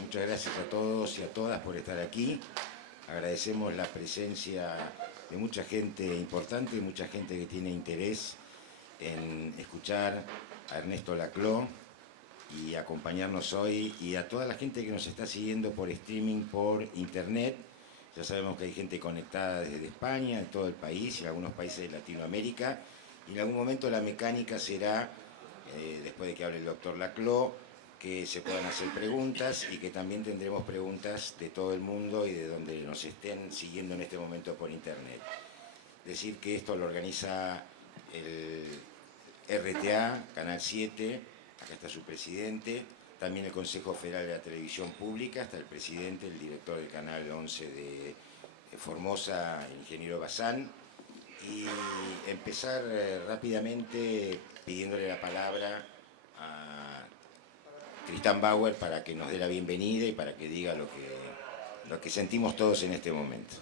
muchas gracias a todos y a todas por estar aquí. Agradecemos la presencia de mucha gente importante, mucha gente que tiene interés en escuchar a Ernesto Laclau y acompañarnos hoy, y a toda la gente que nos está siguiendo por streaming, por internet. Ya sabemos que hay gente conectada desde España, de todo el país y algunos países de Latinoamérica, y en algún momento la mecánica será, después de que hable el doctor Laclau, que se puedan hacer preguntas, y que también tendremos preguntas de todo el mundo y de donde nos estén siguiendo en este momento por internet. Decir que esto lo organiza el RTA, Canal 7, acá está su presidente, también el Consejo Federal de la Televisión Pública, está el presidente, el director del Canal 11 de Formosa, el ingeniero Bazán, y empezar rápidamente pidiéndole la palabra a Tristán Bauer para que nos dé la bienvenida y para que diga lo que sentimos todos en este momento.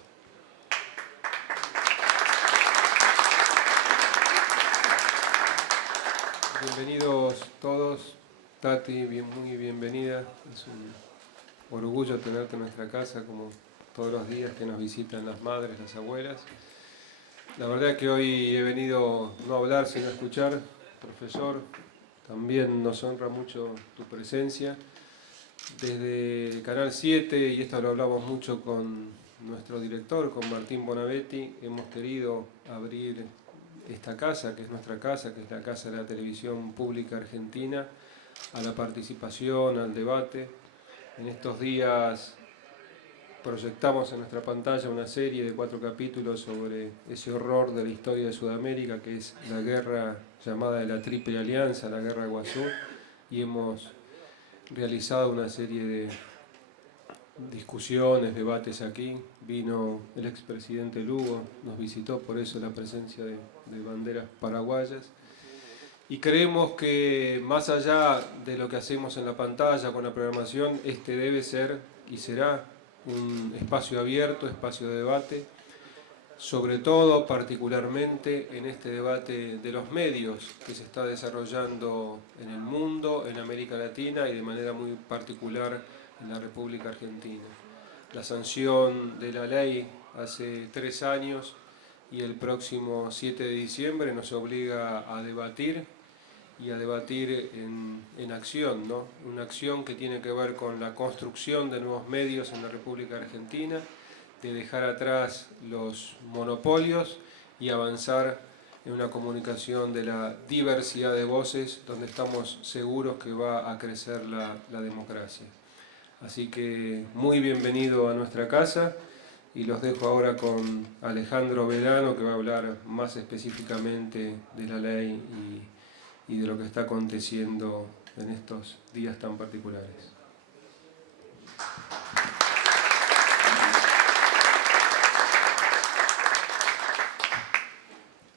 Bienvenidos todos. Tati, muy bienvenida. Es un orgullo tenerte en nuestra casa, como todos los días que nos visitan las madres, las abuelas. La verdad que hoy he venido no a hablar sino a escuchar. Profesor, también nos honra mucho tu presencia. Desde Canal 7, y esto lo hablamos mucho con nuestro director, con Martín Bonavetti, hemos querido abrir esta casa, que es nuestra casa, que es la Casa de la Televisión Pública Argentina, a la participación, al debate. En estos días proyectamos en nuestra pantalla una serie de 4 capítulos sobre ese horror de la historia de Sudamérica, que es la guerra llamada de la Triple Alianza, la Guerra de Guazú, y hemos realizado una serie de discusiones, debates aquí. Vino el expresidente Lugo, nos visitó, por eso la presencia de banderas paraguayas. Y creemos que más allá de lo que hacemos en la pantalla con la programación, este debe ser y será un espacio abierto, espacio de debate, sobre todo, particularmente, en este debate de los medios que se está desarrollando en el mundo, en América Latina y de manera muy particular en la República Argentina. La sanción de la ley hace 3 años y el próximo 7 de diciembre nos obliga a debatir, y a debatir en acción, ¿no? Una acción que tiene que ver con la construcción de nuevos medios en la República Argentina, de dejar atrás los monopolios y avanzar en una comunicación de la diversidad de voces, donde estamos seguros que va a crecer la democracia. Así que muy bienvenido a nuestra casa, y los dejo ahora con Alejandro Velano, que va a hablar más específicamente de la ley y de lo que está aconteciendo en estos días tan particulares.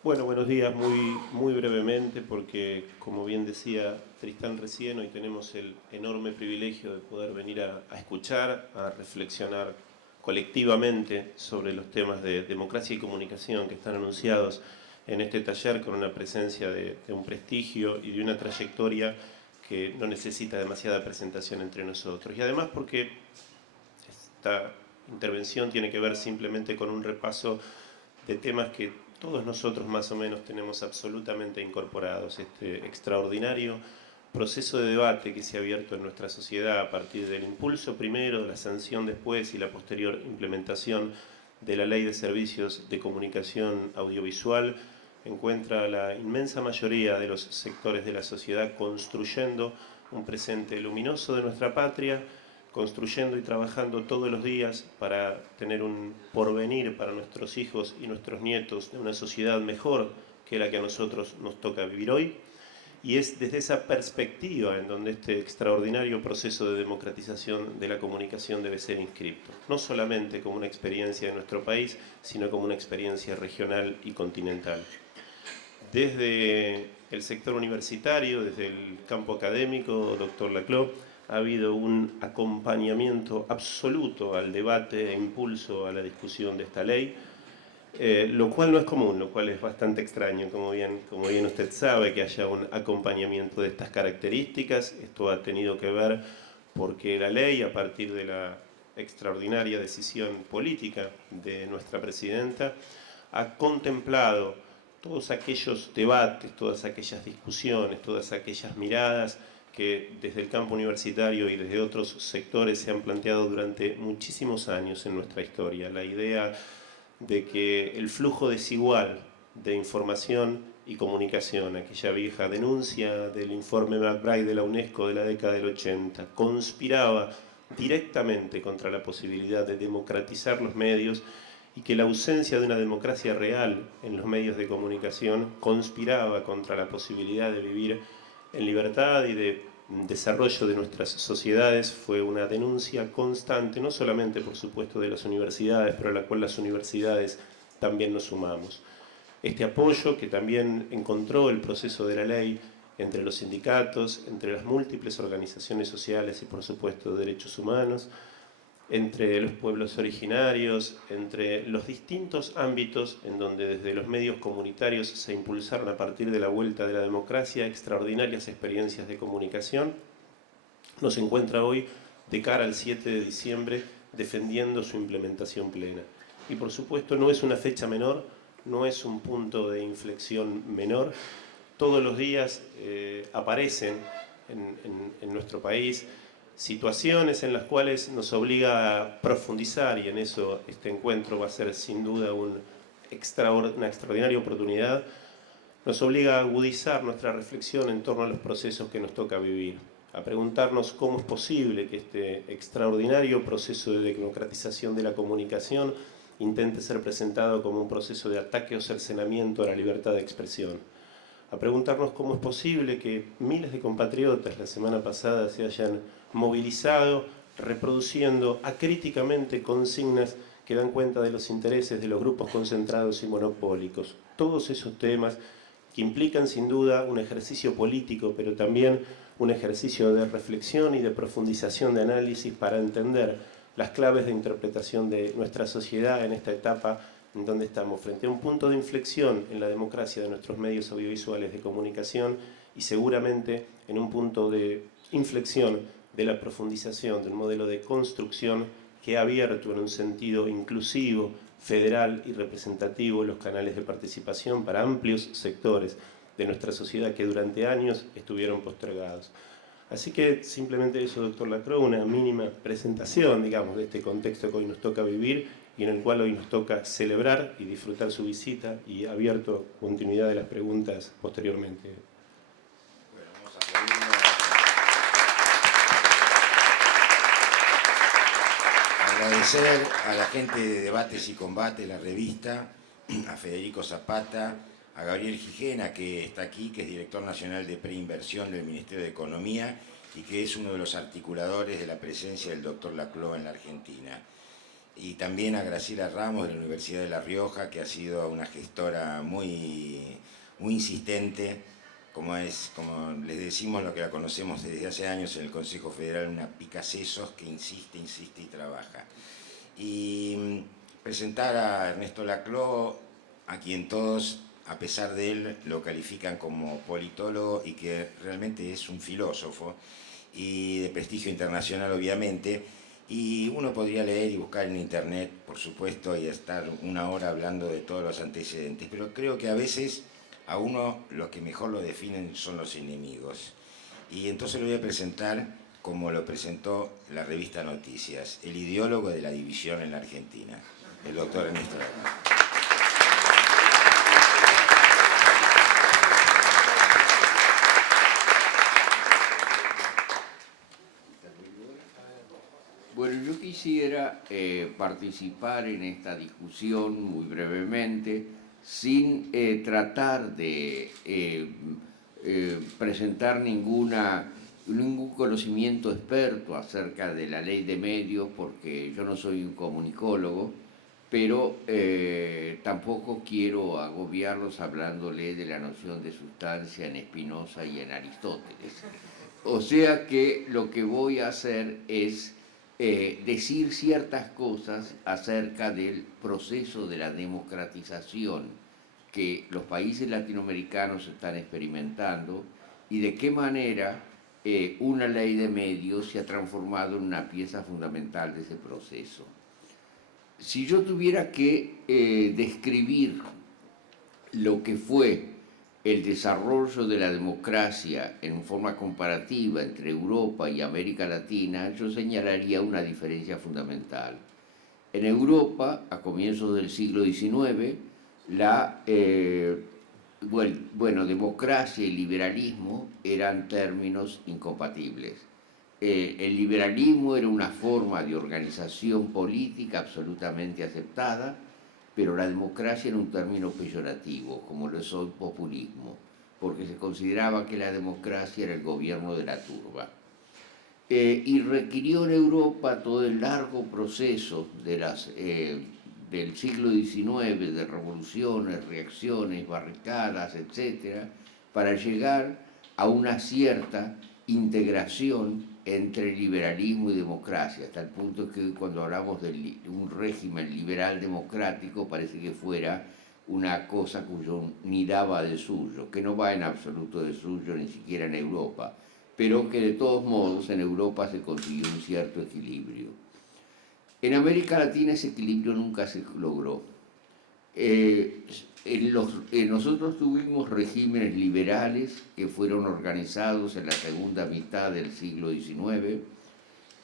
Bueno, buenos días, muy brevemente, porque como bien decía Tristán recién, hoy tenemos el enorme privilegio de poder venir a escuchar, a reflexionar colectivamente sobre los temas de democracia y comunicación que están anunciados en este taller, con una presencia de un prestigio y de una trayectoria que no necesita demasiada presentación entre nosotros. Y además porque esta intervención tiene que ver simplemente con un repaso de temas que todos nosotros más o menos tenemos absolutamente incorporados. Este extraordinario proceso de debate que se ha abierto en nuestra sociedad a partir del impulso primero, de la sanción después y la posterior implementación de la Ley de Servicios de Comunicación Audiovisual, encuentra a la inmensa mayoría de los sectores de la sociedad construyendo un presente luminoso de nuestra patria, construyendo y trabajando todos los días para tener un porvenir para nuestros hijos y nuestros nietos de una sociedad mejor que la que a nosotros nos toca vivir hoy. Y es desde esa perspectiva en donde este extraordinario proceso de democratización de la comunicación debe ser inscripto, no solamente como una experiencia de nuestro país, sino como una experiencia regional y continental. Desde el sector universitario, desde el campo académico, doctor Laclau, ha habido un acompañamiento absoluto al debate e impulso a la discusión de esta ley, lo cual no es común, lo cual es bastante extraño, como bien usted sabe, que haya un acompañamiento de estas características. Esto ha tenido que ver porque la ley, a partir de la extraordinaria decisión política de nuestra presidenta, ha contemplado todos aquellos debates, todas aquellas discusiones, todas aquellas miradas que desde el campo universitario y desde otros sectores se han planteado durante muchísimos años en nuestra historia. La idea de que el flujo desigual de información y comunicación, aquella vieja denuncia del informe McBride de la UNESCO de la década del 80, conspiraba directamente contra la posibilidad de democratizar los medios, y que la ausencia de una democracia real en los medios de comunicación conspiraba contra la posibilidad de vivir en libertad y de desarrollo de nuestras sociedades, fue una denuncia constante, no solamente por supuesto de las universidades, pero a la cual las universidades también nos sumamos. Este apoyo que también encontró el proceso de la ley entre los sindicatos, entre las múltiples organizaciones sociales y por supuesto de derechos humanos, entre los pueblos originarios, entre los distintos ámbitos en donde desde los medios comunitarios se impulsaron a partir de la vuelta de la democracia extraordinarias experiencias de comunicación, nos encuentra hoy de cara al 7 de diciembre defendiendo su implementación plena. Y por supuesto no es una fecha menor, no es un punto de inflexión menor. Todos los días aparecen en nuestro país situaciones en las cuales nos obliga a profundizar, y en eso este encuentro va a ser sin duda una extraordinaria oportunidad, nos obliga a agudizar nuestra reflexión en torno a los procesos que nos toca vivir, a preguntarnos cómo es posible que este extraordinario proceso de democratización de la comunicación intente ser presentado como un proceso de ataque o cercenamiento a la libertad de expresión, a preguntarnos cómo es posible que miles de compatriotas la semana pasada se hayan movilizado, reproduciendo acríticamente consignas que dan cuenta de los intereses de los grupos concentrados y monopólicos. Todos esos temas que implican sin duda un ejercicio político, pero también un ejercicio de reflexión y de profundización de análisis para entender las claves de interpretación de nuestra sociedad en esta etapa en donde estamos, frente a un punto de inflexión en la democracia de nuestros medios audiovisuales de comunicación y seguramente en un punto de inflexión de la profundización del modelo de construcción que ha abierto en un sentido inclusivo, federal y representativo los canales de participación para amplios sectores de nuestra sociedad que durante años estuvieron postergados. Así que simplemente eso, doctor Lacroix, una mínima presentación, digamos, de este contexto que hoy nos toca vivir y en el cual hoy nos toca celebrar y disfrutar su visita, y abierto continuidad de las preguntas posteriormente. Bueno, vamos a aplaudirlo. Agradecer a la gente de Debates y Combate, la revista, a Federico Zapata, a Gabriel Gijena, que está aquí, que es director nacional de preinversión del Ministerio de Economía y que es uno de los articuladores de la presencia del doctor Lacroix en la Argentina. Y también a Graciela Ramos de la Universidad de La Rioja, que ha sido una gestora muy insistente, como les decimos, lo que la conocemos desde hace años en el Consejo Federal, una picasesos que insiste y trabaja. Y presentar a Ernesto Lacroix, a quien todos, a pesar de él, lo califican como politólogo y que realmente es un filósofo y de prestigio internacional, obviamente. Y uno podría leer y buscar en internet, por supuesto, y estar una hora hablando de todos los antecedentes, pero creo que a veces a uno lo que mejor lo definen son los enemigos. Y entonces lo voy a presentar como lo presentó la revista Noticias, el ideólogo de la división en la Argentina, el doctor Ernesto Lacroix. Bueno, yo quisiera participar en esta discusión muy brevemente, sin tratar de presentar ningún conocimiento experto acerca de la ley de medios, porque yo no soy un comunicólogo, pero tampoco quiero agobiarlos hablándole de la noción de sustancia en Spinoza y en Aristóteles. O sea que lo que voy a hacer es decir ciertas cosas acerca del proceso de la democratización que los países latinoamericanos están experimentando y de qué manera una ley de medios se ha transformado en una pieza fundamental de ese proceso. Si yo tuviera que describir lo que fue el desarrollo de la democracia en forma comparativa entre Europa y América Latina, yo señalaría una diferencia fundamental. En Europa, a comienzos del siglo XIX, la democracia y liberalismo eran términos incompatibles. El liberalismo era una forma de organización política absolutamente aceptada, pero la democracia era un término peyorativo, como lo es hoy populismo, porque se consideraba que la democracia era el gobierno de la turba. Y requirió en Europa todo el largo proceso del siglo XIX, de revoluciones, reacciones, barricadas, etc., para llegar a una cierta integración entre liberalismo y democracia, hasta el punto que cuando hablamos de un régimen liberal democrático parece que fuera una cosa cuyo ni daba de suyo, que no va en absoluto de suyo ni siquiera en Europa, pero que de todos modos en Europa se consiguió un cierto equilibrio. En América Latina ese equilibrio nunca se logró. Nosotros tuvimos regímenes liberales que fueron organizados en la segunda mitad del siglo XIX,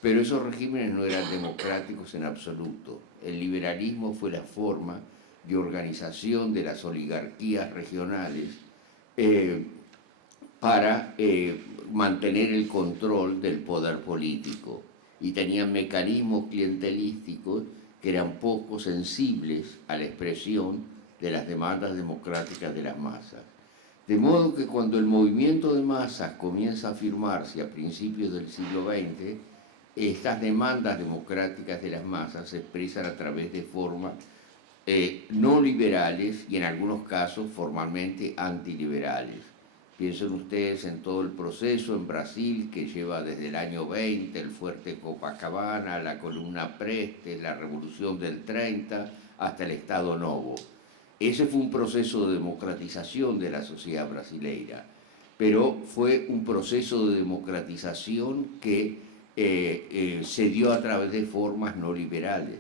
pero esos regímenes no eran democráticos en absoluto. El liberalismo fue la forma de organización de las oligarquías regionales para mantener el control del poder político, y tenían mecanismos clientelísticos que eran poco sensibles a la expresión de las demandas democráticas de las masas. De modo que cuando el movimiento de masas comienza a afirmarse a principios del siglo XX, estas demandas democráticas de las masas se expresan a través de formas no liberales y en algunos casos formalmente antiliberales. Piensen ustedes en todo el proceso en Brasil que lleva desde el año 20, el fuerte Copacabana, la columna Prestes, la revolución del 30, hasta el Estado Novo. Ese fue un proceso de democratización de la sociedad brasileira, pero fue un proceso de democratización que se dio a través de formas no liberales.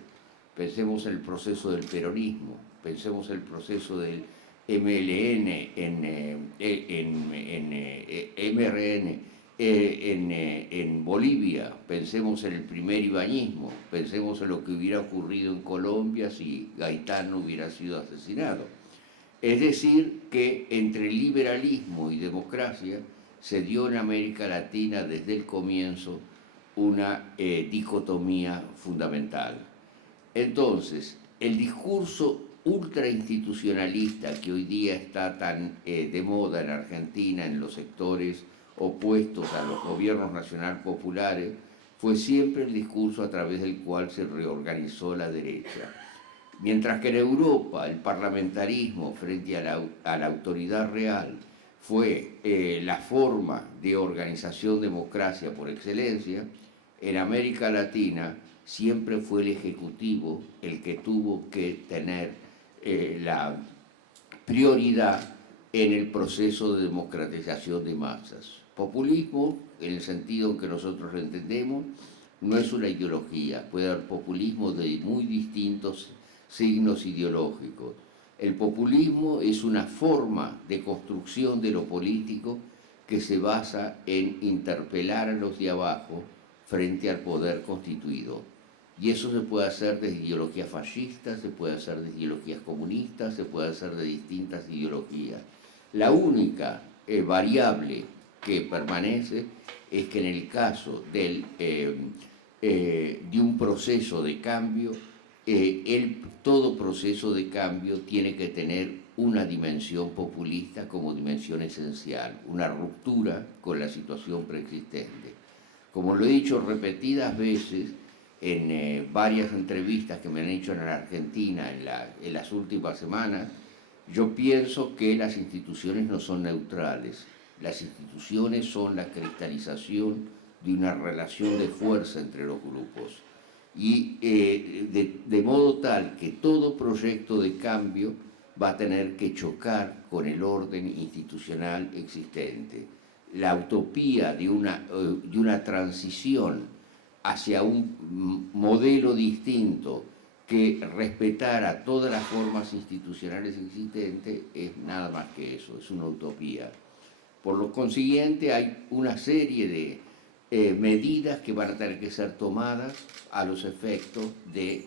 Pensemos en el proceso del peronismo, pensemos en el proceso del MLN, MRN en Bolivia, pensemos en el primer ibañismo, pensemos en lo que hubiera ocurrido en Colombia si Gaitán no hubiera sido asesinado. Es decir, que entre liberalismo y democracia se dio en América Latina desde el comienzo una dicotomía fundamental. Entonces, el discurso ultrainstitucionalista que hoy día está tan de moda en Argentina, en los sectores opuestos a los gobiernos nacional populares, fue siempre el discurso a través del cual se reorganizó la derecha. Mientras que en Europa el parlamentarismo frente a la autoridad real fue la forma de organización democracia por excelencia, en América Latina siempre fue el Ejecutivo el que tuvo que tener la prioridad en el proceso de democratización de masas. Populismo, en el sentido en que nosotros lo entendemos, no es una ideología. Puede haber populismo de muy distintos signos ideológicos. El populismo es una forma de construcción de lo político que se basa en interpelar a los de abajo frente al poder constituido. Y eso se puede hacer de ideologías fascistas, se puede hacer de ideologías comunistas, se puede hacer de distintas ideologías. La única variable que permanece es que en el caso de un proceso de cambio, todo proceso de cambio tiene que tener una dimensión populista como dimensión esencial, una ruptura con la situación preexistente. Como lo he dicho repetidas veces, en varias entrevistas que me han hecho en la Argentina en las últimas semanas, yo pienso que las instituciones no son neutrales. Las instituciones son la cristalización de una relación de fuerza entre los grupos. Y de modo tal que todo proyecto de cambio va a tener que chocar con el orden institucional existente. la utopía de una transición hacia un modelo distinto que respetara todas las formas institucionales existentes es nada más que eso, es una utopía. Por lo consiguiente, hay una serie de medidas que van a tener que ser tomadas a los efectos de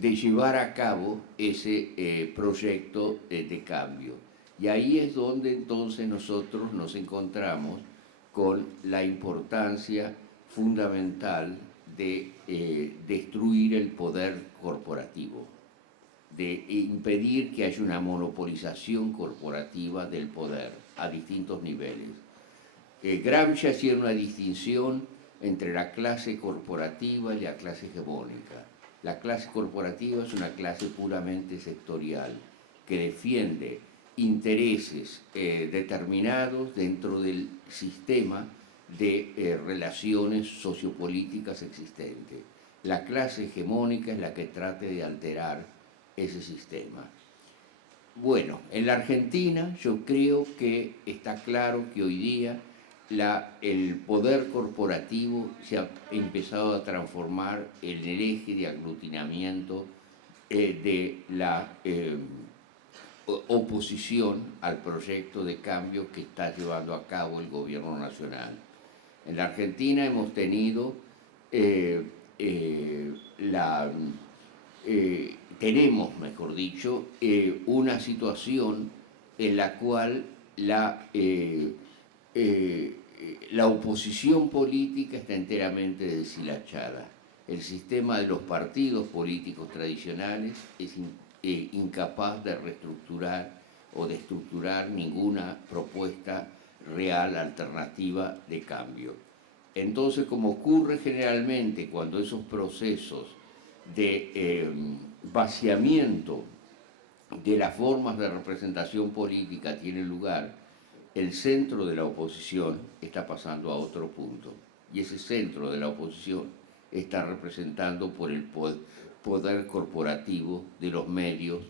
llevar a cabo ese proyecto de cambio. Y ahí es donde entonces nosotros nos encontramos con la importancia fundamental de destruir el poder corporativo, de impedir que haya una monopolización corporativa del poder a distintos niveles. Gramsci hacía una distinción entre la clase corporativa y la clase hegemónica. La clase corporativa es una clase puramente sectorial que defiende intereses determinados dentro del sistema de relaciones sociopolíticas existentes. La clase hegemónica es la que trate de alterar ese sistema. Bueno, en la Argentina yo creo que está claro que hoy día el poder corporativo se ha empezado a transformar en el eje de aglutinamiento de la oposición al proyecto de cambio que está llevando a cabo el gobierno nacional. En la Argentina hemos tenido tenemos, mejor dicho, una situación en la cual la oposición política está enteramente deshilachada. El sistema de los partidos políticos tradicionales es incapaz de reestructurar o de estructurar ninguna propuesta real, alternativa de cambio. Entonces, como ocurre generalmente cuando esos procesos de vaciamiento de las formas de representación política tienen lugar, el centro de la oposición está pasando a otro punto. Y ese centro de la oposición está representado por el poder corporativo de los medios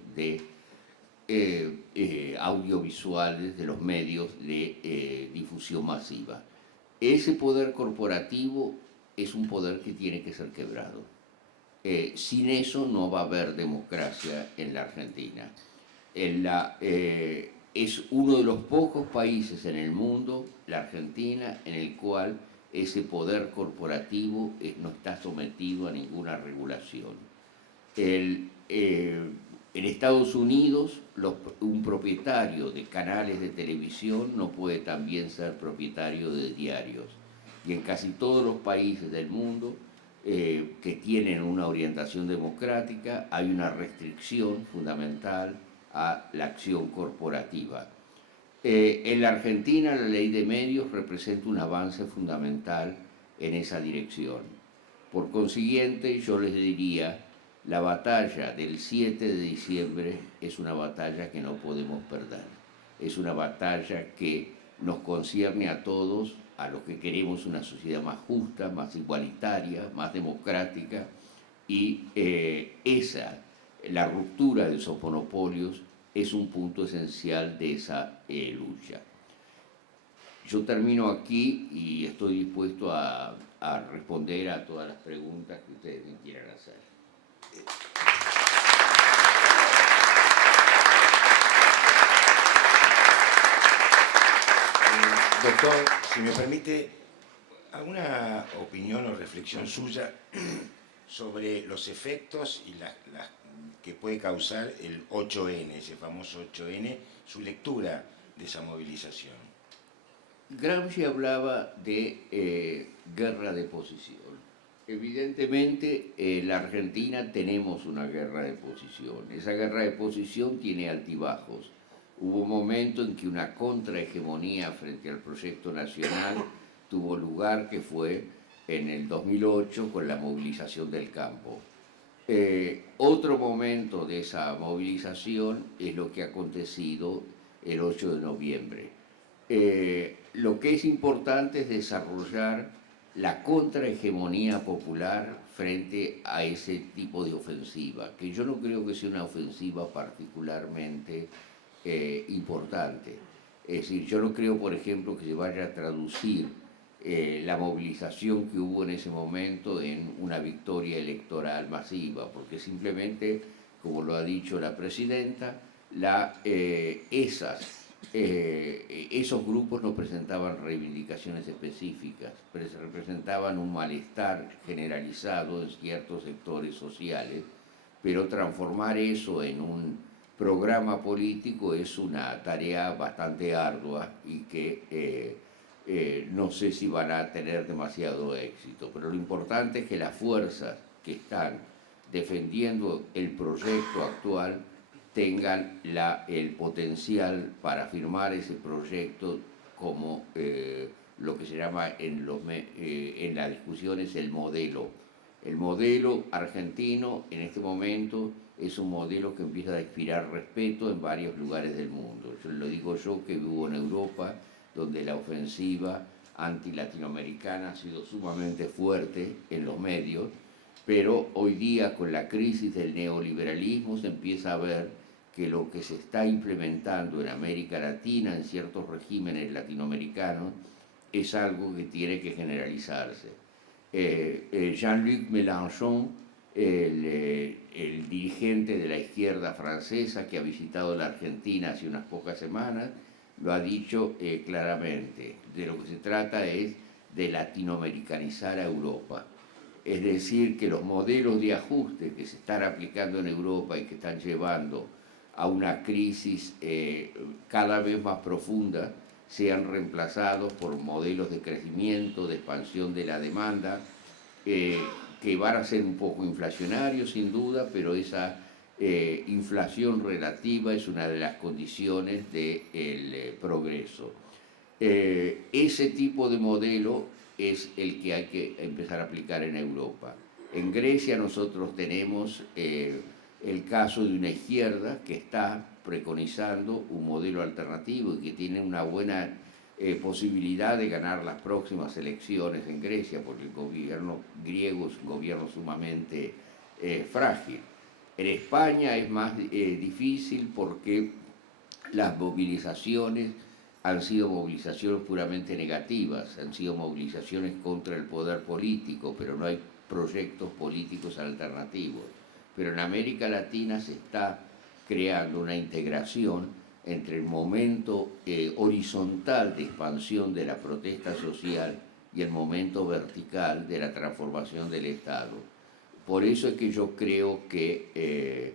audiovisuales, de los medios de difusión masiva. Ese poder corporativo es un poder que tiene que ser quebrado. Sin eso no va a haber democracia en la Argentina. Es uno de los pocos países en el mundo, la Argentina, en el cual ese poder corporativo no está sometido a ninguna regulación. En Estados Unidos, un propietario de canales de televisión no puede también ser propietario de diarios. Y en casi todos los países del mundo que tienen una orientación democrática hay una restricción fundamental a la acción corporativa. En la Argentina la ley de medios representa un avance fundamental en esa dirección. Por consiguiente, yo les diría, la batalla del 7 de diciembre es una batalla que no podemos perder. Es una batalla que nos concierne a todos, a los que queremos una sociedad más justa, más igualitaria, más democrática, y la ruptura de esos monopolios es un punto esencial de esa lucha. Yo termino aquí y estoy dispuesto a responder a todas las preguntas que ustedes me quieran hacer. Doctor, si me permite, ¿alguna opinión o reflexión suya sobre los efectos y las que puede causar el 8N, ese famoso 8N, su lectura de esa movilización? Gramsci hablaba de guerra de posición. Evidentemente, en la Argentina tenemos una guerra de posición. Esa guerra de posición tiene altibajos. Hubo un momento en que una contrahegemonía frente al proyecto nacional tuvo lugar, que fue en el 2008 con la movilización del campo. Otro momento de esa movilización es lo que ha acontecido el 8 de noviembre. Lo que es importante es desarrollar la contrahegemonía popular frente a ese tipo de ofensiva, que yo no creo que sea una ofensiva particularmente importante. Es decir, yo no creo, por ejemplo, que se vaya a traducir la movilización que hubo en ese momento en una victoria electoral masiva, porque simplemente, como lo ha dicho la presidenta, esos grupos no presentaban reivindicaciones específicas, pero representaban un malestar generalizado en ciertos sectores sociales, pero transformar eso en un programa político es una tarea bastante ardua y que no sé si van a tener demasiado éxito, pero lo importante es que las fuerzas que están defendiendo el proyecto actual tengan el potencial para firmar ese proyecto como lo que se llama en las discusiones el modelo. El modelo argentino en este momento es un modelo que empieza a inspirar respeto en varios lugares del mundo. Yo lo digo yo que vivo en Europa, donde la ofensiva anti-latinoamericana ha sido sumamente fuerte en los medios, pero hoy día con la crisis del neoliberalismo se empieza a ver que lo que se está implementando en América Latina, en ciertos regímenes latinoamericanos, es algo que tiene que generalizarse. Jean-Luc Mélenchon, el dirigente de la izquierda francesa que ha visitado la Argentina hace unas pocas semanas, lo ha dicho claramente. De lo que se trata es de latinoamericanizar a Europa. Es decir, que los modelos de ajuste que se están aplicando en Europa y que están llevando a una crisis cada vez más profunda sean reemplazados por modelos de crecimiento, de expansión de la demanda, que van a ser un poco inflacionarios sin duda, pero esa inflación relativa es una de las condiciones del progreso. Ese tipo de modelo es el que hay que empezar a aplicar en Europa. En Grecia nosotros tenemos el caso de una izquierda que está preconizando un modelo alternativo y que tiene una buena posibilidad de ganar las próximas elecciones en Grecia, porque el gobierno griego es un gobierno sumamente frágil. En España es más difícil porque las movilizaciones han sido movilizaciones puramente negativas, han sido movilizaciones contra el poder político, pero no hay proyectos políticos alternativos. Pero en América Latina se está creando una integración entre el momento horizontal de expansión de la protesta social y el momento vertical de la transformación del Estado. Por eso es que yo creo que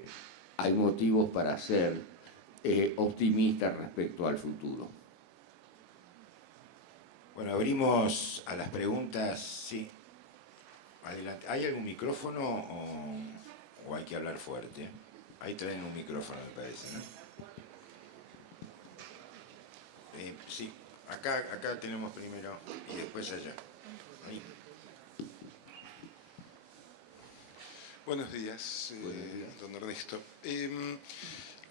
hay motivos para ser optimistas respecto al futuro. Bueno, abrimos a las preguntas. Sí, adelante. ¿Hay algún micrófono o hay que hablar fuerte? Ahí traen un micrófono, me parece, ¿no? Sí, acá tenemos primero y después allá. Ahí. Buenos días, don Ernesto.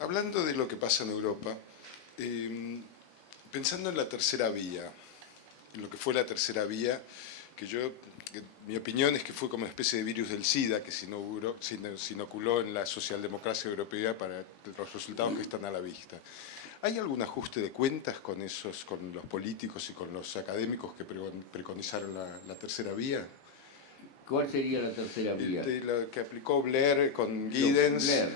Hablando de lo que pasa en Europa, pensando en la tercera vía, en lo que fue la tercera vía, que mi opinión es que fue como una especie de virus del SIDA que se inoculó en la socialdemocracia europea para los resultados que están a la vista. ¿Hay algún ajuste de cuentas con los políticos y con los académicos que preconizaron la tercera vía? ¿Cuál sería la tercera vía? Lo que aplicó Blair con Giddens.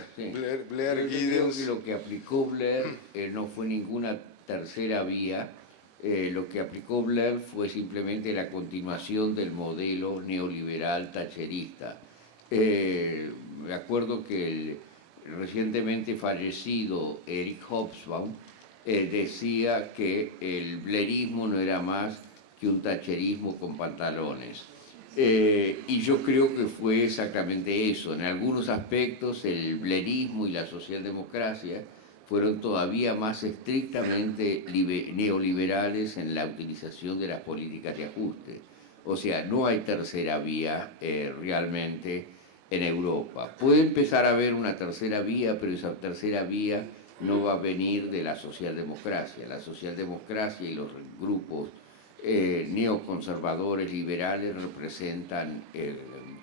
Blair, Giddens. Yo creo que lo que aplicó Blair no fue ninguna tercera vía. Lo que aplicó Blair fue simplemente la continuación del modelo neoliberal thatcherista. Me acuerdo que el recientemente fallecido Eric Hobsbawm decía que el blairismo no era más que un thatcherismo con pantalones. Y yo creo que fue exactamente eso. En algunos aspectos el blairismo y la socialdemocracia fueron todavía más estrictamente neoliberales en la utilización de las políticas de ajuste. O sea, no hay tercera vía realmente en Europa. Puede empezar a haber una tercera vía, pero esa tercera vía no va a venir de la socialdemocracia. La socialdemocracia y los grupos neoconservadores liberales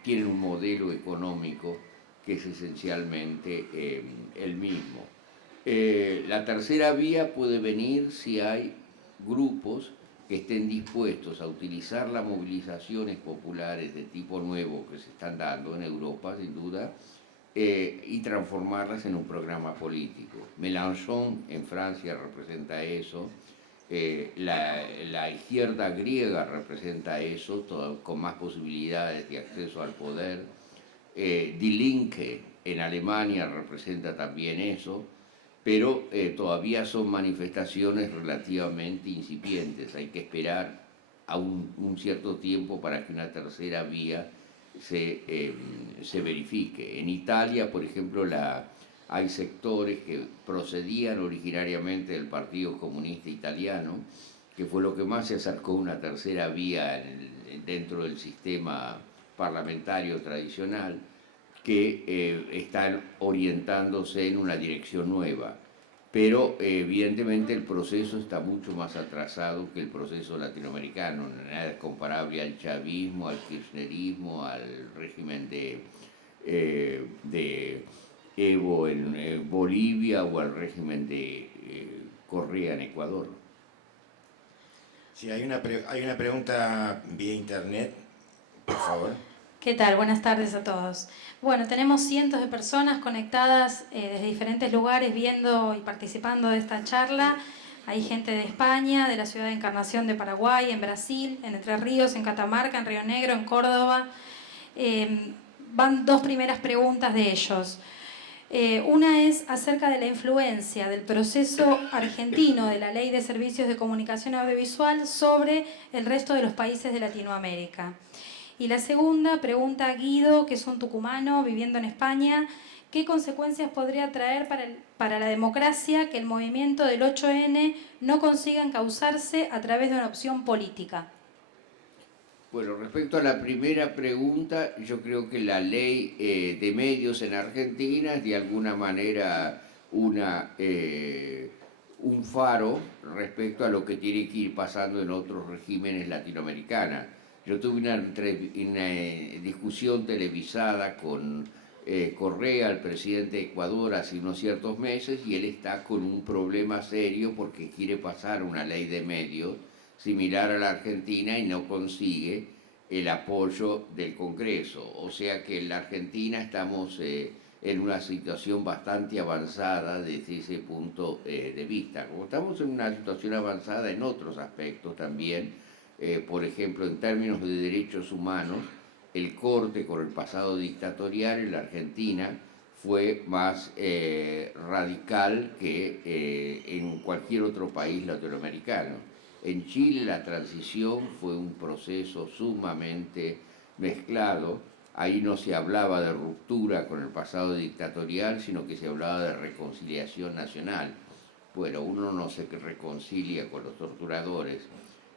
tienen un modelo económico que es esencialmente el mismo. La tercera vía puede venir si hay grupos que estén dispuestos a utilizar las movilizaciones populares de tipo nuevo que se están dando en Europa, sin duda, y transformarlas en un programa político. Mélenchon en Francia representa eso, la izquierda griega representa eso, con más posibilidades de acceso al poder. Die Linke en Alemania representa también eso, pero todavía son manifestaciones relativamente incipientes. Hay que esperar a un cierto tiempo para que una tercera vía se verifique. En Italia, por ejemplo, hay sectores que procedían originariamente del Partido Comunista Italiano, que fue lo que más se acercó a una tercera vía dentro del sistema parlamentario tradicional, que están orientándose en una dirección nueva. Pero evidentemente el proceso está mucho más atrasado que el proceso latinoamericano, nada es comparable al chavismo, al kirchnerismo, al régimen de Evo en Bolivia o al régimen de Correa en Ecuador. Sí, hay una pregunta vía internet, por favor. ¿Qué tal? Buenas tardes a todos. Bueno, tenemos cientos de personas conectadas desde diferentes lugares viendo y participando de esta charla. Hay gente de España, de la ciudad de Encarnación de Paraguay, en Brasil, en Entre Ríos, en Catamarca, en Río Negro, en Córdoba. Van dos primeras preguntas de ellos. Una es acerca de la influencia del proceso argentino de la Ley de Servicios de Comunicación Audiovisual sobre el resto de los países de Latinoamérica. Y la segunda pregunta a Guido, que es un tucumano viviendo en España, ¿qué consecuencias podría traer para la democracia que el movimiento del 8N no consiga encauzarse a través de una opción política? Bueno, respecto a la primera pregunta, yo creo que la ley de medios en Argentina es de alguna manera un faro respecto a lo que tiene que ir pasando en otros regímenes latinoamericanos. Yo tuve una discusión televisada con Correa, el presidente de Ecuador, hace unos ciertos meses, y él está con un problema serio porque quiere pasar una ley de medios similar a la Argentina y no consigue el apoyo del Congreso. O sea que en la Argentina estamos en una situación bastante avanzada desde ese punto de vista. Como estamos en una situación avanzada en otros aspectos también, por ejemplo, en términos de derechos humanos, el corte con el pasado dictatorial en la Argentina fue más radical que en cualquier otro país latinoamericano. En Chile la transición fue un proceso sumamente mezclado. Ahí no se hablaba de ruptura con el pasado dictatorial, sino que se hablaba de reconciliación nacional. Bueno, uno no se reconcilia con los torturadores.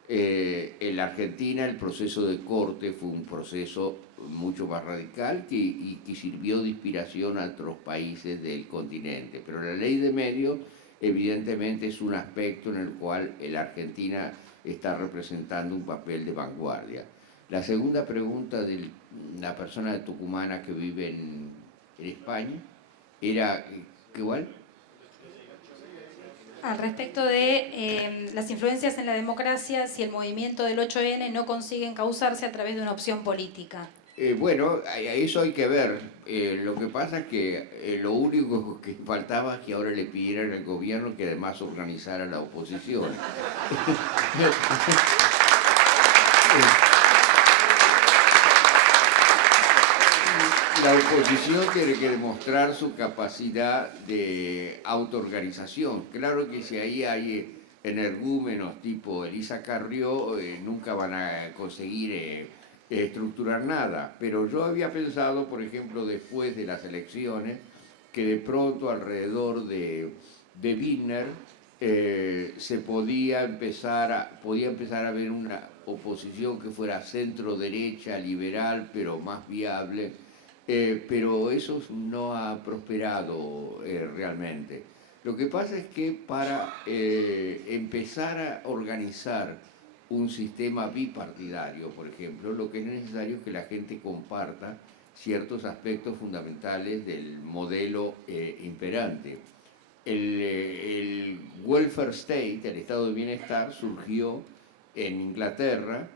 En la Argentina el proceso de corte fue un proceso mucho más radical y que sirvió de inspiración a otros países del continente. Pero la ley de medios evidentemente es un aspecto en el cual la Argentina está representando un papel de vanguardia. La segunda pregunta de la persona tucumana que vive en España era, ¿cuál? Al respecto de las influencias en la democracia, si el movimiento del 8N no consigue encauzarse a través de una opción política. Bueno, a eso hay que ver. Lo que pasa es que lo único que faltaba es que ahora le pidieran al gobierno que además organizara la oposición. La oposición tiene que demostrar su capacidad de autoorganización. Claro que si ahí hay energúmenos tipo Elisa Carrió, nunca van a conseguir estructurar nada. Pero yo había pensado, por ejemplo, después de las elecciones, que de pronto alrededor de Birner se podía empezar a ver una oposición que fuera centro-derecha, liberal, pero más viable. Pero eso no ha prosperado realmente. Lo que pasa es que para empezar a organizar un sistema bipartidario, por ejemplo, lo que es necesario es que la gente comparta ciertos aspectos fundamentales del modelo imperante. el welfare state, el estado de bienestar, surgió en Inglaterra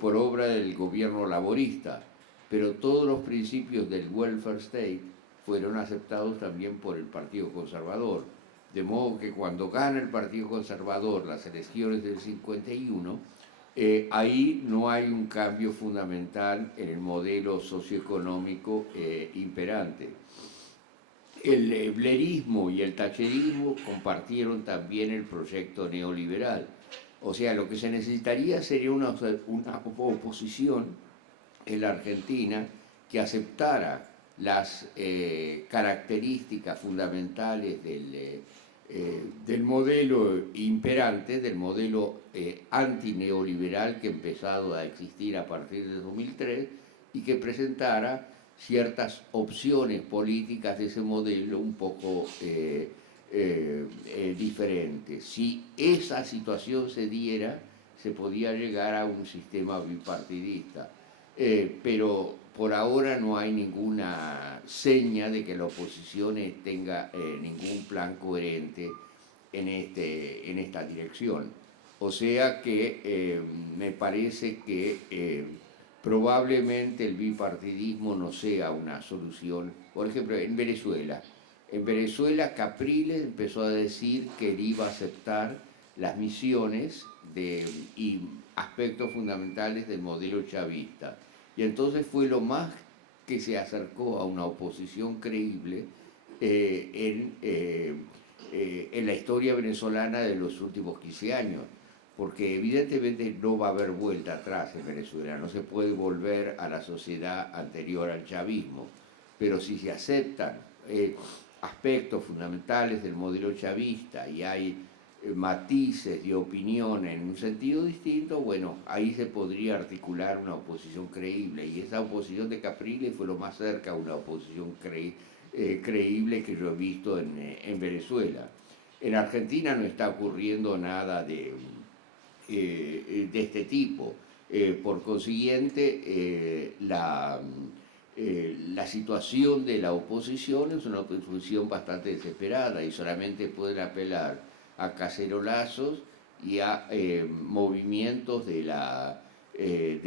por obra del gobierno laborista, pero todos los principios del welfare state fueron aceptados también por el Partido Conservador. De modo que cuando gana el Partido Conservador las elecciones del 51, ahí no hay un cambio fundamental en el modelo socioeconómico imperante. El blairismo y el thatcherismo compartieron también el proyecto neoliberal. O sea, lo que se necesitaría sería una oposición en la Argentina que aceptara las características fundamentales del modelo imperante, del modelo antineoliberal que ha empezado a existir a partir de 2003 y que presentara ciertas opciones políticas de ese modelo un poco diferentes. Si esa situación se diera, se podía llegar a un sistema bipartidista. Pero por ahora no hay ninguna seña de que la oposición tenga ningún plan coherente en esta dirección. O sea que me parece que probablemente el bipartidismo no sea una solución. Por ejemplo, en Venezuela Capriles empezó a decir que él iba a aceptar las misiones y aspectos fundamentales del modelo chavista. Y entonces fue lo más que se acercó a una oposición creíble en la historia venezolana de los últimos 15 años. Porque evidentemente no va a haber vuelta atrás en Venezuela, no se puede volver a la sociedad anterior al chavismo, pero si se aceptan aspectos fundamentales del modelo chavista y hay matices de opinión en un sentido distinto, bueno, ahí se podría articular una oposición creíble, y esa oposición de Capriles fue lo más cerca a una oposición creíble que yo he visto en Venezuela. En Argentina no está ocurriendo nada de este tipo. Por consiguiente, la situación de la oposición es una oposición bastante desesperada y solamente pueden apelar a cacerolazos y a movimientos de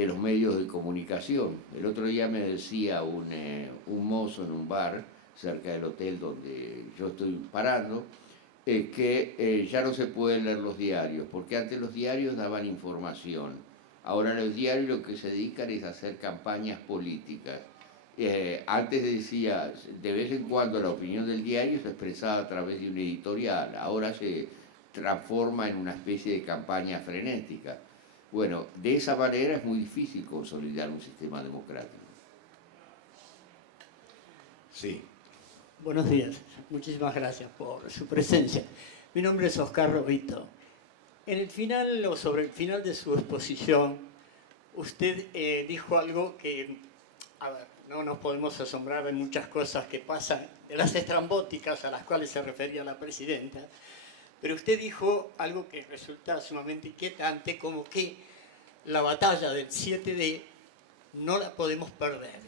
los medios de comunicación. El otro día me decía un mozo en un bar cerca del hotel donde yo estoy parando, que ya no se pueden leer los diarios, porque antes los diarios daban información. Ahora los diarios lo que se dedican es a hacer campañas políticas. Antes decía, de vez en cuando la opinión del diario se expresaba a través de un editorial, ahora se transforma en una especie de campaña frenética. Bueno, de esa manera es muy difícil consolidar un sistema democrático. Sí. Buenos días, muchísimas gracias por su presencia. Mi nombre es Oscar Robito. En el final, o sobre el final de su exposición, usted dijo algo que, a ver, no nos podemos asombrar de muchas cosas que pasan, de las estrambóticas a las cuales se refería la presidenta, pero usted dijo algo que resulta sumamente inquietante, como que la batalla del 7D no la podemos perder.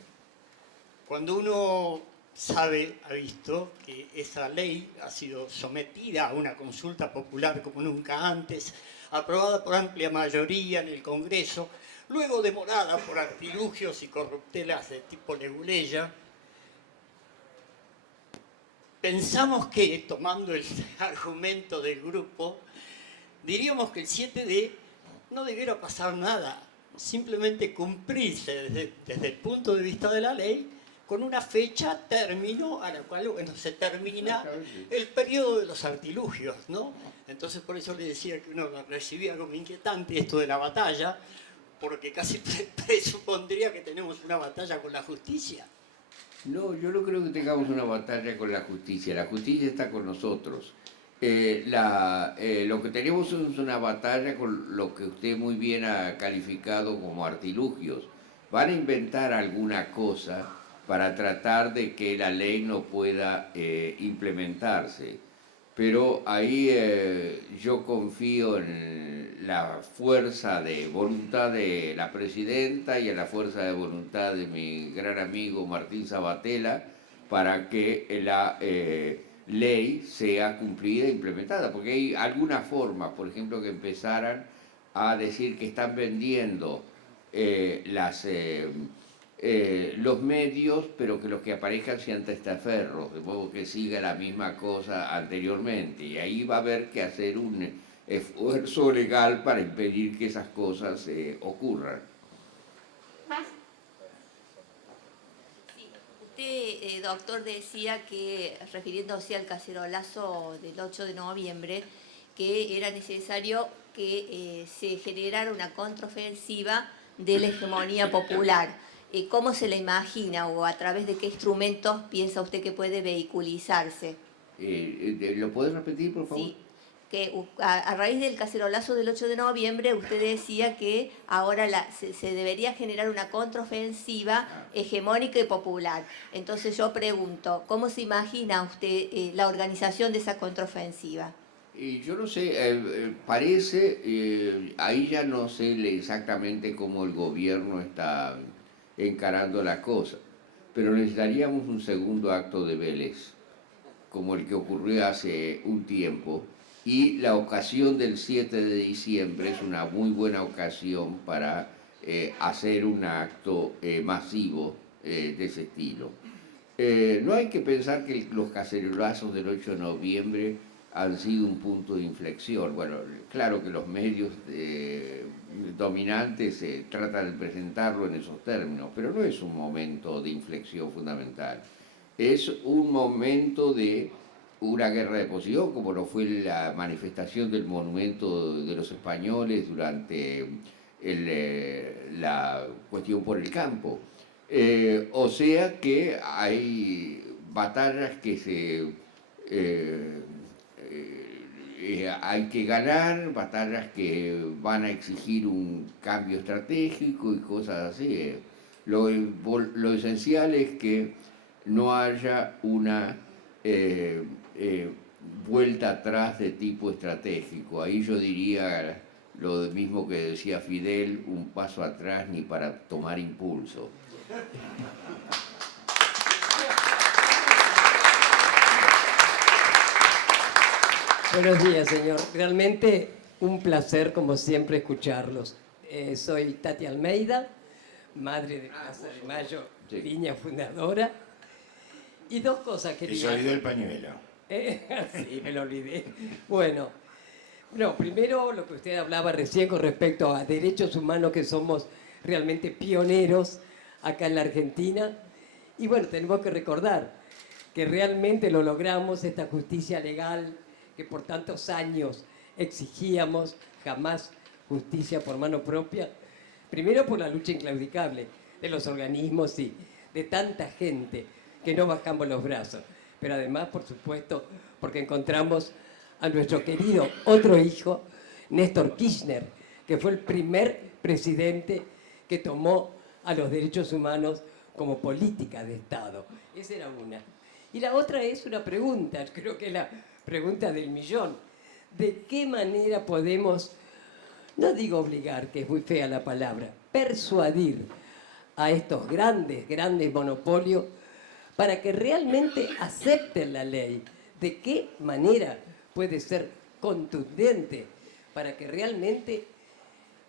Cuando uno ha visto que esa ley ha sido sometida a una consulta popular como nunca antes, aprobada por amplia mayoría en el Congreso, luego demorada por artilugios y corruptelas de tipo Leguleya. Pensamos que, tomando el argumento del grupo, diríamos que el 7D no debiera pasar nada, simplemente cumplirse desde el punto de vista de la ley con una fecha término a la cual, bueno, se termina el periodo de los artilugios, ¿no? Entonces por eso le decía que uno recibía como inquietante esto de la batalla, porque casi presupondría que tenemos una batalla con la justicia. No, yo no creo que tengamos una batalla con la justicia está con nosotros. Lo que tenemos es una batalla con lo que usted muy bien ha calificado como artilugios. Van a inventar alguna cosa para tratar de que la ley no pueda implementarse. Pero ahí yo confío en la fuerza de voluntad de la presidenta y en la fuerza de voluntad de mi gran amigo Martín Sabatella para que ley sea cumplida e implementada, porque hay alguna forma, por ejemplo, que empezaran a decir que están vendiendo los medios, pero que los que aparezcan sean testaferros, de modo que siga la misma cosa anteriormente, y ahí va a haber que hacer un esfuerzo legal para impedir que esas cosas ocurran. Usted, doctor, decía que, refiriéndose al cacerolazo del 8 de noviembre, que era necesario que se generara una contraofensiva de la hegemonía popular. ¿Cómo se la imagina o a través de qué instrumentos piensa usted que puede vehiculizarse? ¿Lo puedes repetir, por favor? Sí, que a raíz del cacerolazo del 8 de noviembre usted decía que ahora se debería generar una contraofensiva hegemónica y popular. Entonces yo pregunto, ¿cómo se imagina usted la organización de esa contraofensiva? Yo no sé, parece, ahí ya no sé exactamente cómo el gobierno está encarando la cosa, pero necesitaríamos un segundo acto de Vélez, como el que ocurrió hace un tiempo, y la ocasión del 7 de diciembre es una muy buena ocasión para hacer un acto masivo de ese estilo. No hay que pensar que los cacerolazos del 8 de noviembre han sido un punto de inflexión. Bueno, claro que los medios dominantes tratan de presentarlo en esos términos, pero no es un momento de inflexión fundamental. Es un momento de una guerra de posición, como lo fue la manifestación del monumento de los españoles durante la cuestión por el campo. O sea que hay batallas que hay que ganar, batallas que van a exigir un cambio estratégico y cosas así. Lo esencial es que no haya una vuelta atrás de tipo estratégico. Ahí yo diría lo mismo que decía Fidel, un paso atrás ni para tomar impulso. Buenos días, señor. Realmente un placer, como siempre, escucharlos. Soy Tati Almeida, madre de Plaza de Mayo, Sí. Viña fundadora. Y dos cosas Y se quería... olvidó el pañuelo. Sí, me lo olvidé. Bueno, primero lo que usted hablaba recién con respecto a derechos humanos, que somos realmente pioneros acá en la Argentina. Y bueno, tenemos que recordar que realmente lo logramos, esta justicia legal que por tantos años exigíamos, jamás justicia por mano propia. Primero por la lucha inclaudicable de los organismos y de tanta gente que no bajamos los brazos. Pero además, por supuesto, porque encontramos a nuestro querido otro hijo, Néstor Kirchner, que fue el primer presidente que tomó a los derechos humanos como política de Estado. Esa era una. Y la otra es una pregunta, creo que es la pregunta del millón. ¿De qué manera podemos, no digo obligar, que es muy fea la palabra, persuadir a estos grandes monopolios para que realmente acepten la ley? ¿De qué manera puede ser contundente para que realmente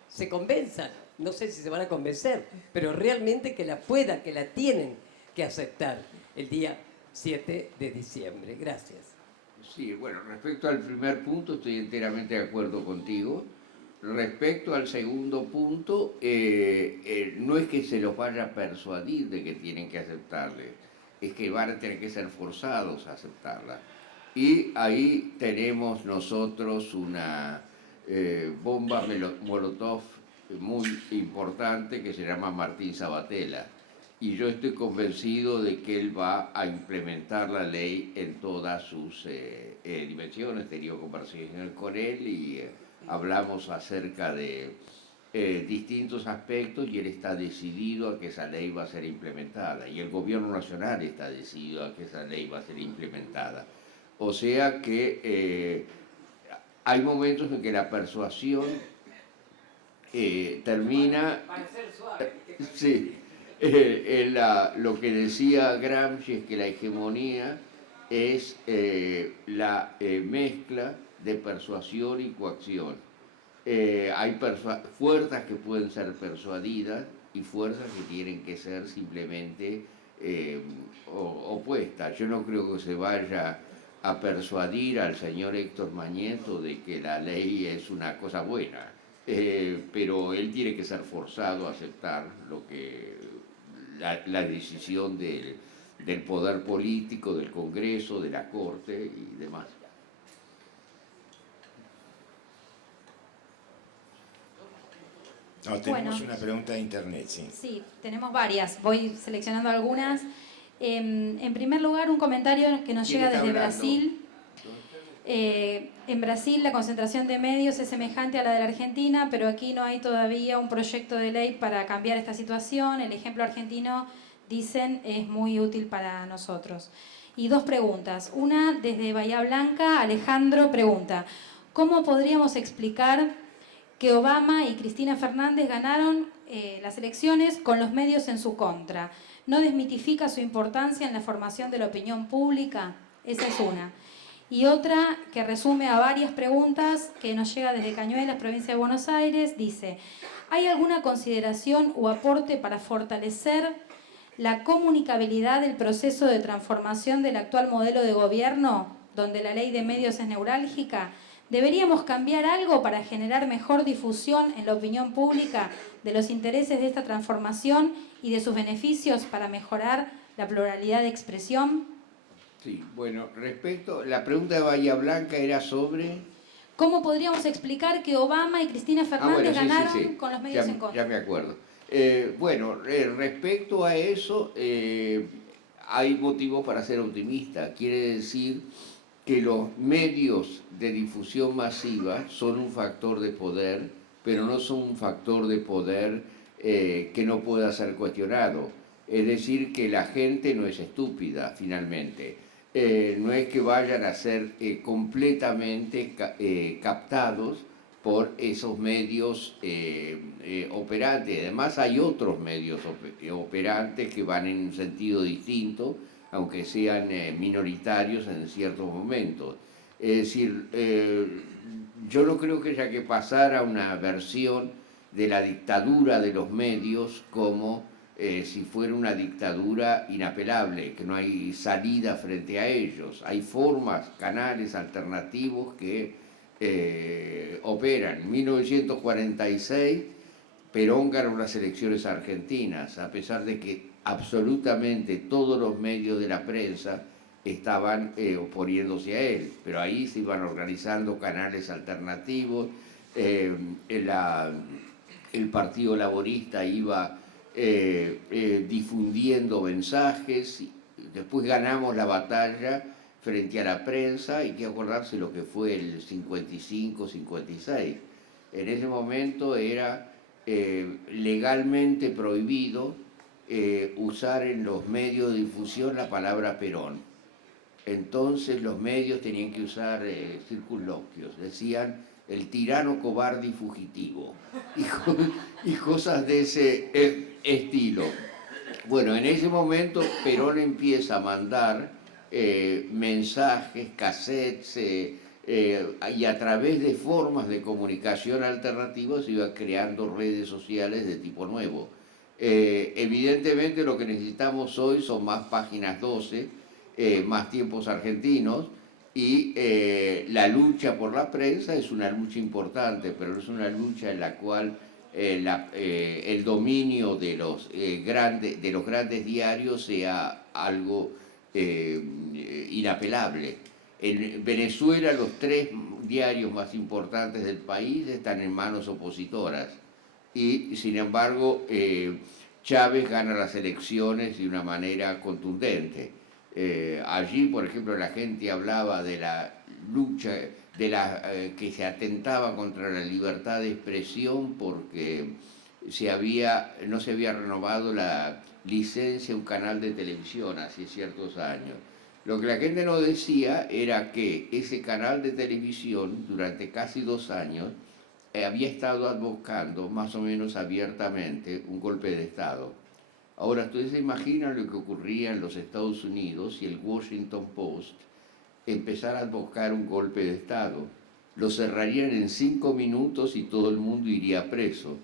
se convenzan? No sé si se van a convencer, pero realmente que la tienen que aceptar el día 7 de diciembre. Gracias. Sí, bueno, respecto al primer punto estoy enteramente de acuerdo contigo. Respecto al segundo punto, no es que se los vaya a persuadir de que tienen que aceptarle, es que van a tener que ser forzados a aceptarla. Y ahí tenemos nosotros una bomba molotov muy importante que se llama Martín Sabatella. Y yo estoy convencido de que él va a implementar la ley en todas sus dimensiones. He tenido conversaciones con él y hablamos acerca de distintos aspectos y él está decidido a que esa ley va a ser implementada. Y el gobierno nacional está decidido a que esa ley va a ser implementada. O sea que hay momentos en que la persuasión termina... Para ser suave. Sí. Lo que decía Gramsci es que la hegemonía es la mezcla de persuasión y coacción. Hay fuerzas que pueden ser persuadidas y fuerzas que tienen que ser simplemente opuestas. Yo no creo que se vaya a persuadir al señor Héctor Mañeto de que la ley es una cosa buena, pero él tiene que ser forzado a aceptar la decisión del poder político, del Congreso, de la Corte y demás. No, tenemos una pregunta de internet, sí. Sí, tenemos varias. Voy seleccionando algunas. En primer lugar, un comentario que nos llega desde Brasil. En Brasil la concentración de medios es semejante a la de la Argentina, pero aquí no hay todavía un proyecto de ley para cambiar esta situación. El ejemplo argentino, dicen, es muy útil para nosotros. Y dos preguntas. Una, desde Bahía Blanca, Alejandro pregunta, ¿cómo podríamos explicar que Obama y Cristina Fernández ganaron las elecciones con los medios en su contra? ¿No desmitifica su importancia en la formación de la opinión pública? Esa es una. Y otra que resume a varias preguntas que nos llega desde Cañuelas, provincia de Buenos Aires, dice, ¿hay alguna consideración o aporte para fortalecer la comunicabilidad del proceso de transformación del actual modelo de gobierno, donde la ley de medios es neurálgica? ¿Deberíamos cambiar algo para generar mejor difusión en la opinión pública de los intereses de esta transformación y de sus beneficios para mejorar la pluralidad de expresión? Sí, bueno, la pregunta de Bahía Blanca era sobre... ¿Cómo podríamos explicar que Obama y Cristina Fernández ganaron con los medios en contra? Ya me acuerdo. Respecto a eso, hay motivos para ser optimista. Quiere decir que los medios de difusión masiva son un factor de poder, pero no son un factor de poder que no pueda ser cuestionado. Es decir, que la gente no es estúpida, finalmente. No es que vayan a ser completamente captados por esos medios operantes. Además, hay otros medios operantes que van en un sentido distinto, aunque sean minoritarios en ciertos momentos. Es decir, yo no creo que haya que pasar a una versión de la dictadura de los medios como si fuera una dictadura inapelable, que no hay salida frente a ellos. Hay formas, canales alternativos que operan. En 1946, Perón ganó las elecciones argentinas, a pesar de que absolutamente todos los medios de la prensa estaban oponiéndose a él, pero ahí se iban organizando canales alternativos, el Partido Laborista iba difundiendo mensajes, después ganamos la batalla frente a la prensa. Hay que acordarse lo que fue el 55-56. En ese momento era legalmente prohibido usar en los medios de difusión la palabra Perón. Entonces los medios tenían que usar circunloquios, decían el tirano cobarde y fugitivo, y cosas de ese estilo. Bueno, en ese momento Perón empieza a mandar mensajes, cassettes, y a través de formas de comunicación alternativas se iban creando redes sociales de tipo nuevo. Evidentemente lo que necesitamos hoy son más páginas 12, más tiempos argentinos, y la lucha por la prensa es una lucha importante, pero no es una lucha en la cual el dominio de los grandes diarios sea algo inapelable. En Venezuela los 3 diarios más importantes del país están en manos opositoras y sin embargo Chávez gana las elecciones de una manera contundente. Allí, por ejemplo, la gente hablaba de la lucha, que se atentaba contra la libertad de expresión porque no se había renovado la licencia de un canal de televisión hace ciertos años. Lo que la gente no decía era que ese canal de televisión, durante casi 2 años, había estado advocando más o menos abiertamente un golpe de Estado. Ahora, ustedes se imaginan lo que ocurría en los Estados Unidos si el Washington Post empezara a buscar un golpe de Estado. Lo cerrarían en 5 minutos y todo el mundo iría preso.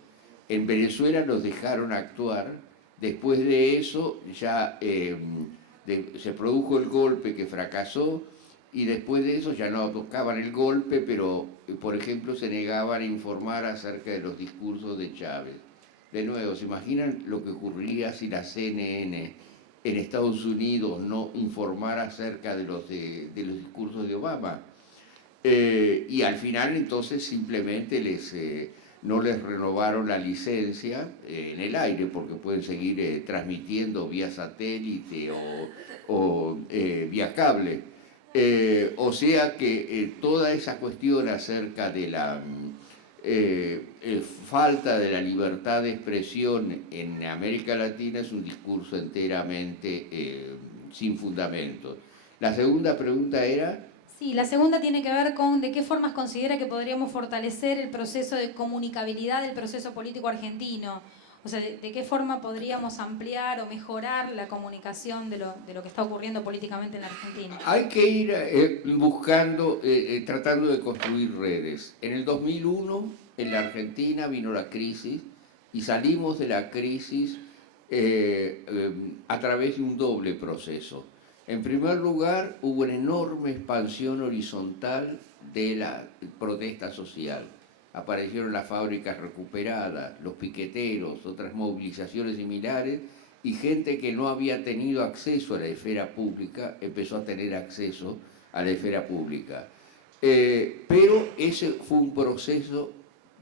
En Venezuela los dejaron actuar. Después de eso ya se produjo el golpe que fracasó, y después de eso ya no tocaban el golpe, pero por ejemplo se negaban a informar acerca de los discursos de Chávez. De nuevo, ¿se imaginan lo que ocurriría si la CNN en Estados Unidos no informara acerca de los discursos de Obama? Y al final entonces simplemente no les renovaron la licencia en el aire, porque pueden seguir transmitiendo vía satélite o vía cable. O sea que toda esa cuestión acerca de la falta de la libertad de expresión en América Latina es un discurso enteramente sin fundamento. La segunda pregunta era... Sí, la segunda tiene que ver con de qué formas considera que podríamos fortalecer el proceso de comunicabilidad del proceso político argentino. O sea, de qué forma podríamos ampliar o mejorar la comunicación de lo que está ocurriendo políticamente en la Argentina. Hay que ir buscando, tratando de construir redes. En el 2001, en la Argentina vino la crisis y salimos de la crisis a través de un doble proceso. En primer lugar, hubo una enorme expansión horizontal de la protesta social. Aparecieron las fábricas recuperadas, los piqueteros, otras movilizaciones similares, y gente que no había tenido acceso a la esfera pública empezó a tener acceso a la esfera pública. Pero ese fue un proceso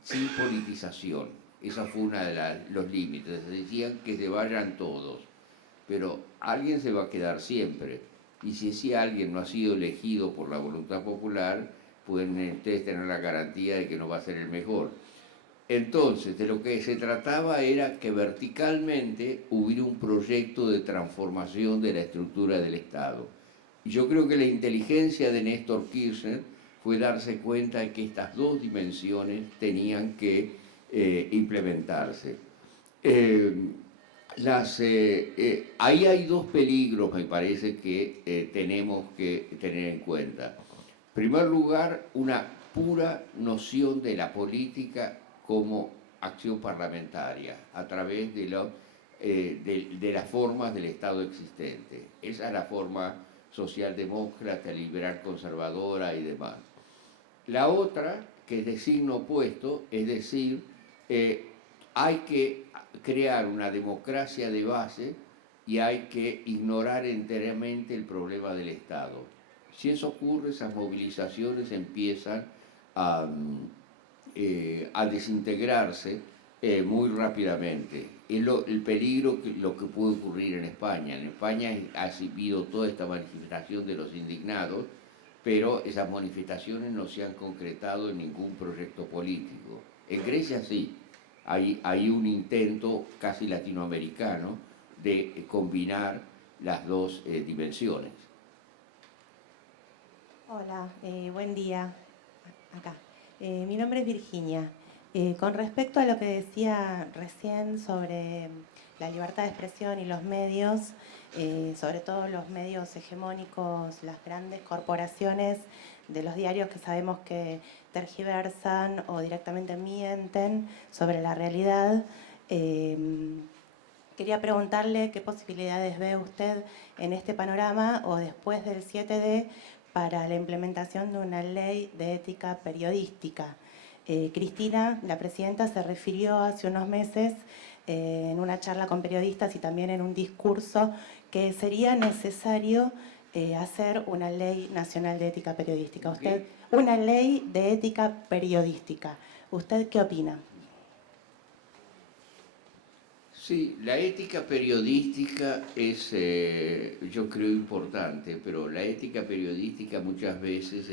sin politización. Esa fue uno de los límites. Decían que se vayan todos, pero alguien se va a quedar siempre. Y si ese alguien no ha sido elegido por la voluntad popular, pueden ustedes tener la garantía de que no va a ser el mejor. Entonces, de lo que se trataba era que verticalmente hubiera un proyecto de transformación de la estructura del Estado. Y yo creo que la inteligencia de Néstor Kirchner fue darse cuenta de que estas dos dimensiones tenían que implementarse. Ahí hay dos peligros, me parece, que tenemos que tener en cuenta. En primer lugar, una pura noción de la política como acción parlamentaria, a través de las formas del Estado existente. Esa es la forma socialdemócrata, liberal, conservadora y demás. La otra, que es de signo opuesto, es decir, hay que crear una democracia de base y hay que ignorar enteramente el problema del Estado. Si eso ocurre, esas movilizaciones empiezan a desintegrarse muy rápidamente. Es el peligro, lo que puede ocurrir en España. En España ha habido toda esta manifestación de los indignados, pero esas manifestaciones no se han concretado en ningún proyecto político. En Grecia sí, hay un intento casi latinoamericano de combinar las dos dimensiones. Hola, buen día. Acá. Mi nombre es Virginia. Con respecto a lo que decía recién sobre la libertad de expresión y los medios, sobre todo los medios hegemónicos, las grandes corporaciones de los diarios que sabemos que tergiversan o directamente mienten sobre la realidad, quería preguntarle qué posibilidades ve usted en este panorama o después del 7D para la implementación de una ley de ética periodística. Cristina, la presidenta, se refirió hace unos meses en una charla con periodistas y también en un discurso que sería necesario hacer una ley nacional de ética periodística. Usted, una ley de ética periodística. ¿Usted qué opina? Sí, la ética periodística es, yo creo, importante, pero la ética periodística muchas veces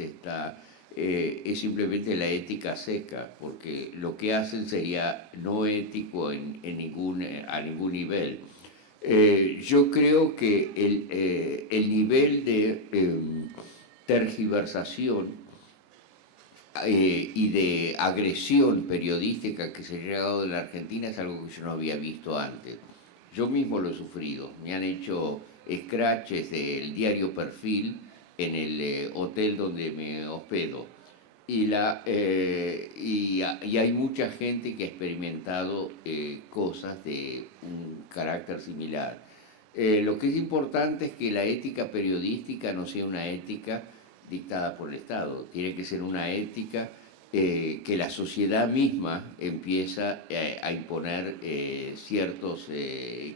es simplemente la ética seca, porque lo que hacen sería no ético a ningún nivel. Yo creo que el nivel de tergiversación y de agresión periodística que se ha llegado de la Argentina es algo que yo no había visto antes. Yo mismo lo he sufrido. Me han hecho scratches del diario Perfil en el hotel donde me hospedo. Y hay mucha gente que ha experimentado cosas de un carácter similar. Lo que es importante es que la ética periodística no sea una ética dictada por el Estado, tiene que ser una ética que la sociedad misma empieza a imponer ciertos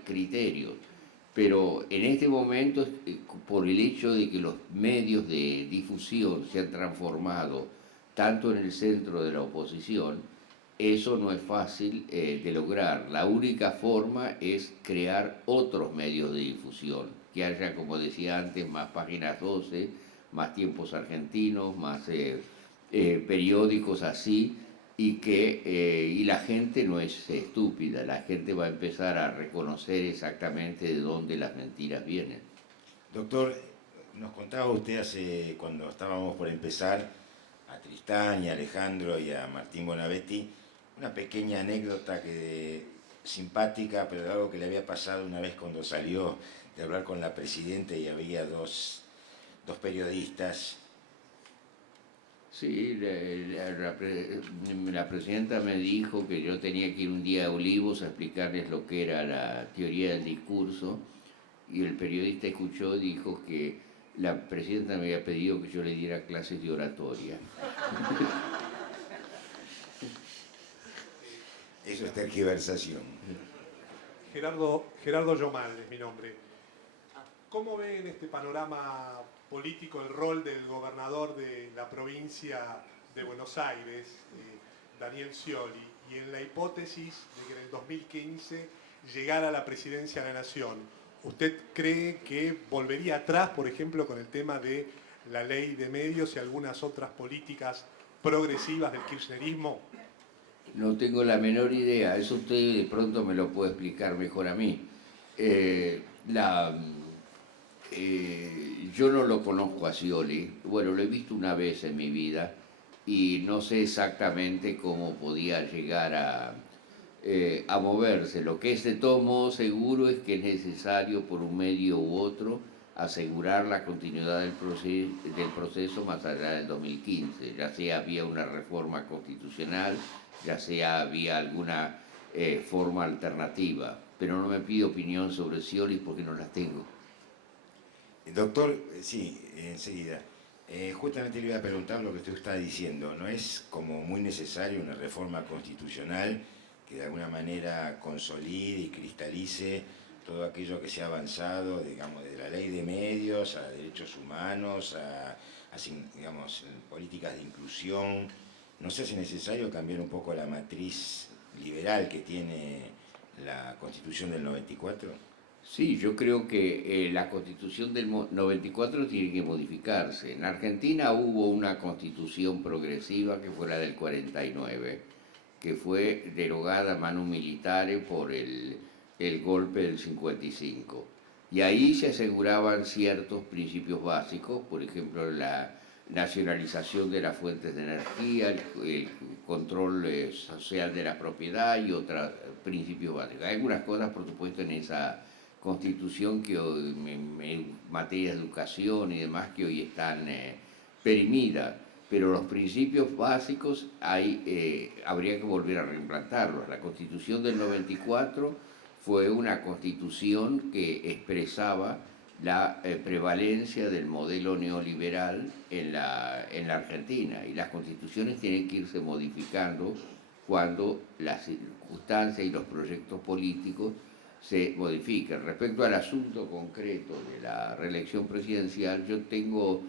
criterios. Pero en este momento, por el hecho de que los medios de difusión se han transformado tanto en el centro de la oposición, eso no es fácil de lograr. La única forma es crear otros medios de difusión, que haya, como decía antes, más páginas 12, más tiempos argentinos, más periódicos así, y la gente no es estúpida, la gente va a empezar a reconocer exactamente de dónde las mentiras vienen. Doctor, nos contaba usted cuando estábamos por empezar, a Tristán y a Alejandro y a Martín Bonavetti, una pequeña anécdota simpática, pero algo que le había pasado una vez cuando salió de hablar con la presidenta y había dos periodistas. Sí, la presidenta me dijo que yo tenía que ir un día a Olivos a explicarles lo que era la teoría del discurso, y el periodista escuchó y dijo que la presidenta me había pedido que yo le diera clases de oratoria. Eso es tergiversación. Gerardo Yomal es mi nombre. ¿Cómo ve en este panorama político el rol del gobernador de la provincia de Buenos Aires, Daniel Scioli, y en la hipótesis de que en el 2015 llegara a la presidencia de la Nación? ¿Usted cree que volvería atrás, por ejemplo, con el tema de la ley de medios y algunas otras políticas progresivas del kirchnerismo? No tengo la menor idea, eso usted de pronto me lo puede explicar mejor a mí. Yo no lo conozco a Scioli, bueno, lo he visto una vez en mi vida y no sé exactamente cómo podía llegar a moverse. Lo que es de todo modo seguro es que es necesario por un medio u otro asegurar la continuidad del proceso más allá del 2015, ya sea había una reforma constitucional, ya sea había alguna forma alternativa, pero no me pide opinión sobre Scioli porque no las tengo. Doctor, sí, enseguida. Justamente le iba a preguntar lo que usted está diciendo. ¿No es como muy necesario una reforma constitucional que de alguna manera consolide y cristalice todo aquello que se ha avanzado, digamos, de la ley de medios a derechos humanos, a digamos, políticas de inclusión? ¿No se hace necesario cambiar un poco la matriz liberal que tiene la Constitución del 94? Sí, yo creo que la Constitución del 94 tiene que modificarse. En Argentina hubo una Constitución progresiva que fue la del 49, que fue derogada a mano militar por el golpe del 55. Y ahí se aseguraban ciertos principios básicos, por ejemplo, la nacionalización de las fuentes de energía, el control social de la propiedad y otros principios básicos. Hay algunas cosas, por supuesto, en esa Constitución que hoy, en materia de educación y demás, que hoy están perimidas, pero los principios básicos habría que volver a reimplantarlos. La Constitución del 94 fue una Constitución que expresaba la prevalencia del modelo neoliberal en la Argentina, y las constituciones tienen que irse modificando cuando las circunstancias y los proyectos políticos se modifiquen. Respecto al asunto concreto de la reelección presidencial, yo tengo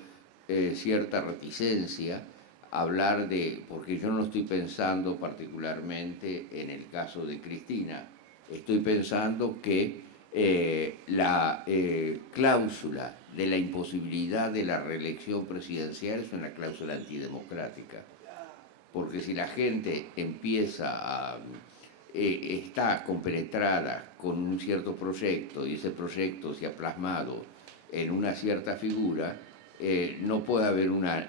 cierta reticencia a hablar porque yo no estoy pensando particularmente en el caso de Cristina, estoy pensando que la cláusula de la imposibilidad de la reelección presidencial es una cláusula antidemocrática, porque si la gente está compenetrada con un cierto proyecto y ese proyecto se ha plasmado en una cierta figura, no puede haber una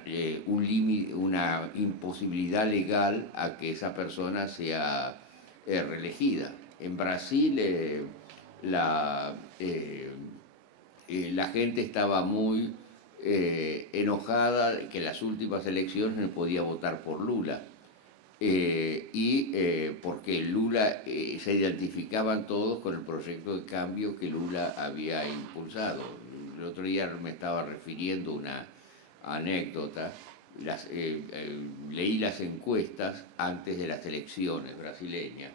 imposibilidad legal a que esa persona sea reelegida. En Brasil la gente estaba muy enojada que en las últimas elecciones no podía votar por Lula. Porque Lula se identificaban todos con el proyecto de cambio que Lula había impulsado. El otro día me estaba refiriendo una anécdota. Leí las encuestas antes de las elecciones brasileñas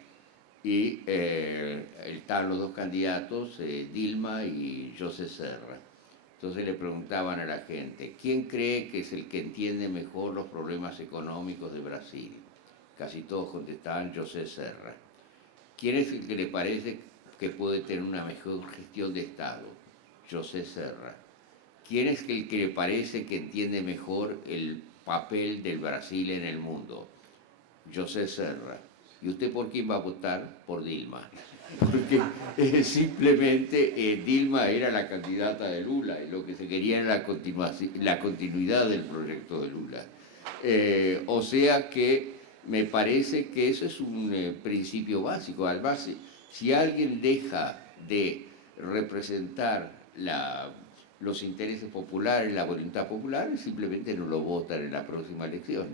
y están los dos candidatos, Dilma y José Serra. Entonces le preguntaban a la gente, ¿quién cree que es el que entiende mejor los problemas económicos de Brasil? Casi todos contestaban José Serra. ¿Quién es el que le parece que puede tener una mejor gestión de Estado? José Serra. ¿Quién es el que le parece que entiende mejor el papel del Brasil en el mundo? José Serra. ¿Y usted por quién va a votar? Por Dilma. Porque simplemente Dilma era la candidata de Lula y lo que se quería era la continuidad del proyecto de Lula. O sea que me parece que eso es un principio básico. Además, si alguien deja de representar los intereses populares, la voluntad popular, simplemente no lo votan en la próxima elección.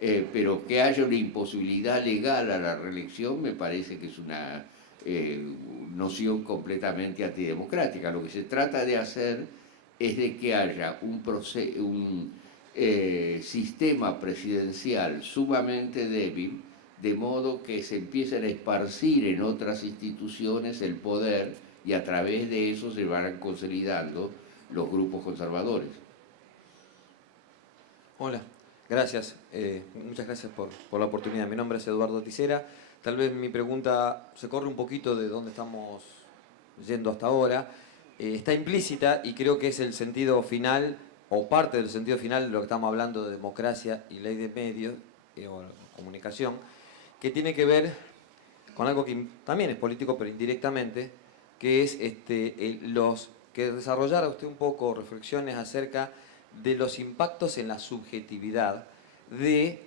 Pero que haya una imposibilidad legal a la reelección me parece que es una noción completamente antidemocrática. Lo que se trata de hacer es de que haya un sistema presidencial sumamente débil, de modo que se empiecen a esparcir en otras instituciones el poder y a través de eso se van consolidando los grupos conservadores. Hola, gracias. Muchas gracias por la oportunidad. Mi nombre es Eduardo Tisera. Tal vez mi pregunta se corre un poquito de dónde estamos yendo hasta ahora. Está implícita y creo que es el sentido final o parte del sentido final de lo que estamos hablando de democracia y ley de medios o comunicación, que tiene que ver con algo que también es político, pero indirectamente, que es que desarrollara usted un poco reflexiones acerca de los impactos en la subjetividad de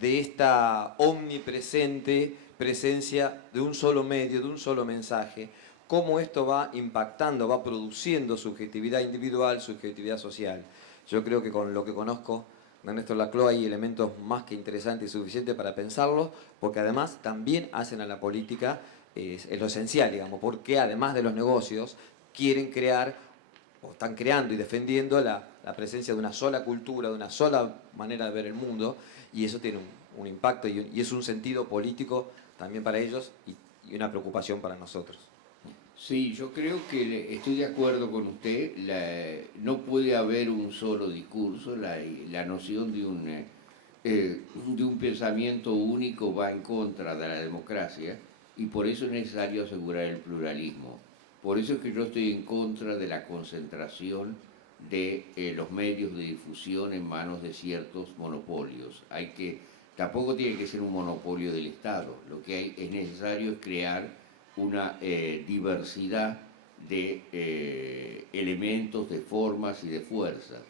esta omnipresente presencia de un solo medio, de un solo mensaje, cómo esto va impactando, va produciendo subjetividad individual, subjetividad social. Yo creo que con lo que conozco de Néstor Laclau hay elementos más que interesantes y suficientes para pensarlos, porque además también hacen a la política, es lo esencial, digamos, porque además de los negocios quieren crear, o están creando y defendiendo la presencia de una sola cultura, de una sola manera de ver el mundo, y eso tiene un impacto y es un sentido político también para ellos y una preocupación para nosotros. Sí, yo creo que estoy de acuerdo con usted. No puede haber un solo discurso. La noción de un pensamiento único va en contra de la democracia y por eso es necesario asegurar el pluralismo. Por eso es que yo estoy en contra de la concentración de los medios de difusión en manos de ciertos monopolios. Tampoco tiene que ser un monopolio del Estado. Lo que es necesario es crear una diversidad de elementos, de formas y de fuerzas.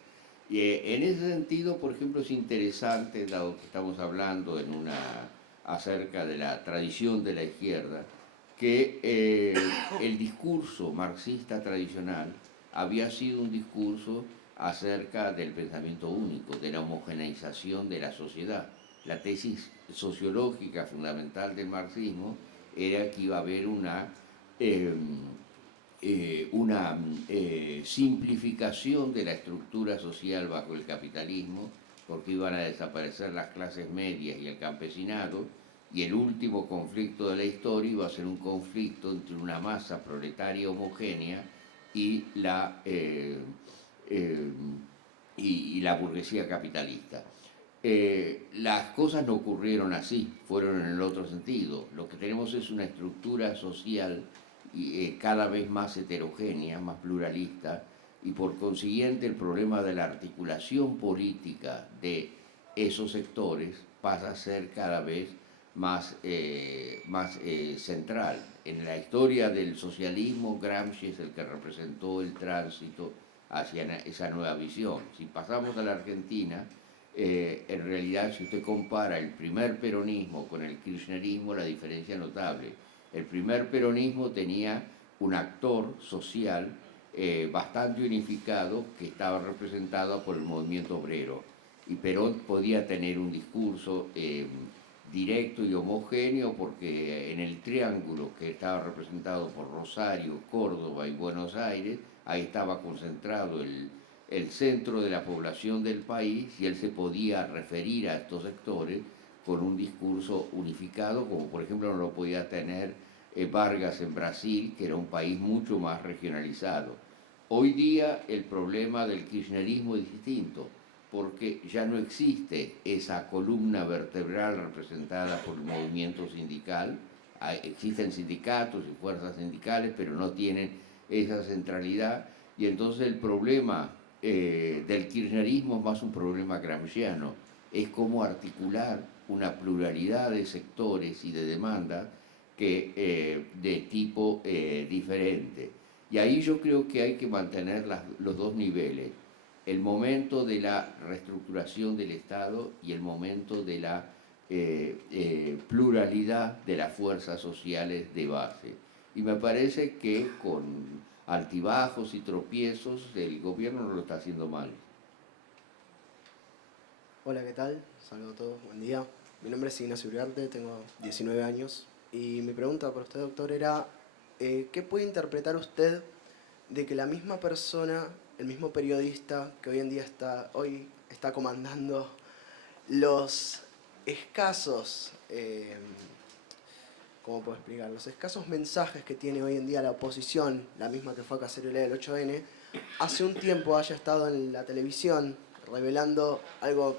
Y en ese sentido, por ejemplo, es interesante, dado que estamos hablando acerca de la tradición de la izquierda, que el discurso marxista tradicional había sido un discurso acerca del pensamiento único, de la homogeneización de la sociedad. La tesis sociológica fundamental del marxismo era que iba a haber una simplificación de la estructura social bajo el capitalismo, porque iban a desaparecer las clases medias y el campesinado, y el último conflicto de la historia iba a ser un conflicto entre una masa proletaria homogénea y la burguesía capitalista. Las cosas no ocurrieron así, fueron en el otro sentido. Lo que tenemos es una estructura social cada vez más heterogénea, más pluralista, y por consiguiente el problema de la articulación política de esos sectores pasa a ser cada vez más central. En la historia del socialismo, Gramsci es el que representó el tránsito hacia esa nueva visión. Si pasamos a la Argentina, en realidad, si usted compara el primer peronismo con el kirchnerismo, la diferencia es notable. El primer peronismo tenía un actor social bastante unificado que estaba representado por el movimiento obrero. Y Perón podía tener un discurso directo y homogéneo porque en el triángulo que estaba representado por Rosario, Córdoba y Buenos Aires, ahí estaba concentrado el centro de la población del país y él se podía referir a estos sectores con un discurso unificado, como por ejemplo no lo podía tener Vargas en Brasil, que era un país mucho más regionalizado. Hoy día el problema del kirchnerismo es distinto, porque ya no existe esa columna vertebral representada por el movimiento sindical. Existen sindicatos y fuerzas sindicales, pero no tienen esa centralidad, y entonces el problema del kirchnerismo es más un problema gramsciano, es cómo articular una pluralidad de sectores y de demandas de tipo diferente. Y ahí yo creo que hay que mantener los dos niveles, el momento de la reestructuración del Estado y el momento de la pluralidad de las fuerzas sociales de base. Y me parece que con altibajos y tropiezos el gobierno no lo está haciendo mal. Hola, ¿qué tal? Saludos a todos, buen día. Mi nombre es Ignacio Uriarte, tengo 19 años y mi pregunta para usted, doctor, era ¿qué puede interpretar usted de que la misma persona, el mismo periodista que hoy en día está comandando los escasos, ¿cómo puedo explicar? Los escasos mensajes que tiene hoy en día la oposición, la misma que fue a cacerola del 8N, hace un tiempo haya estado en la televisión revelando algo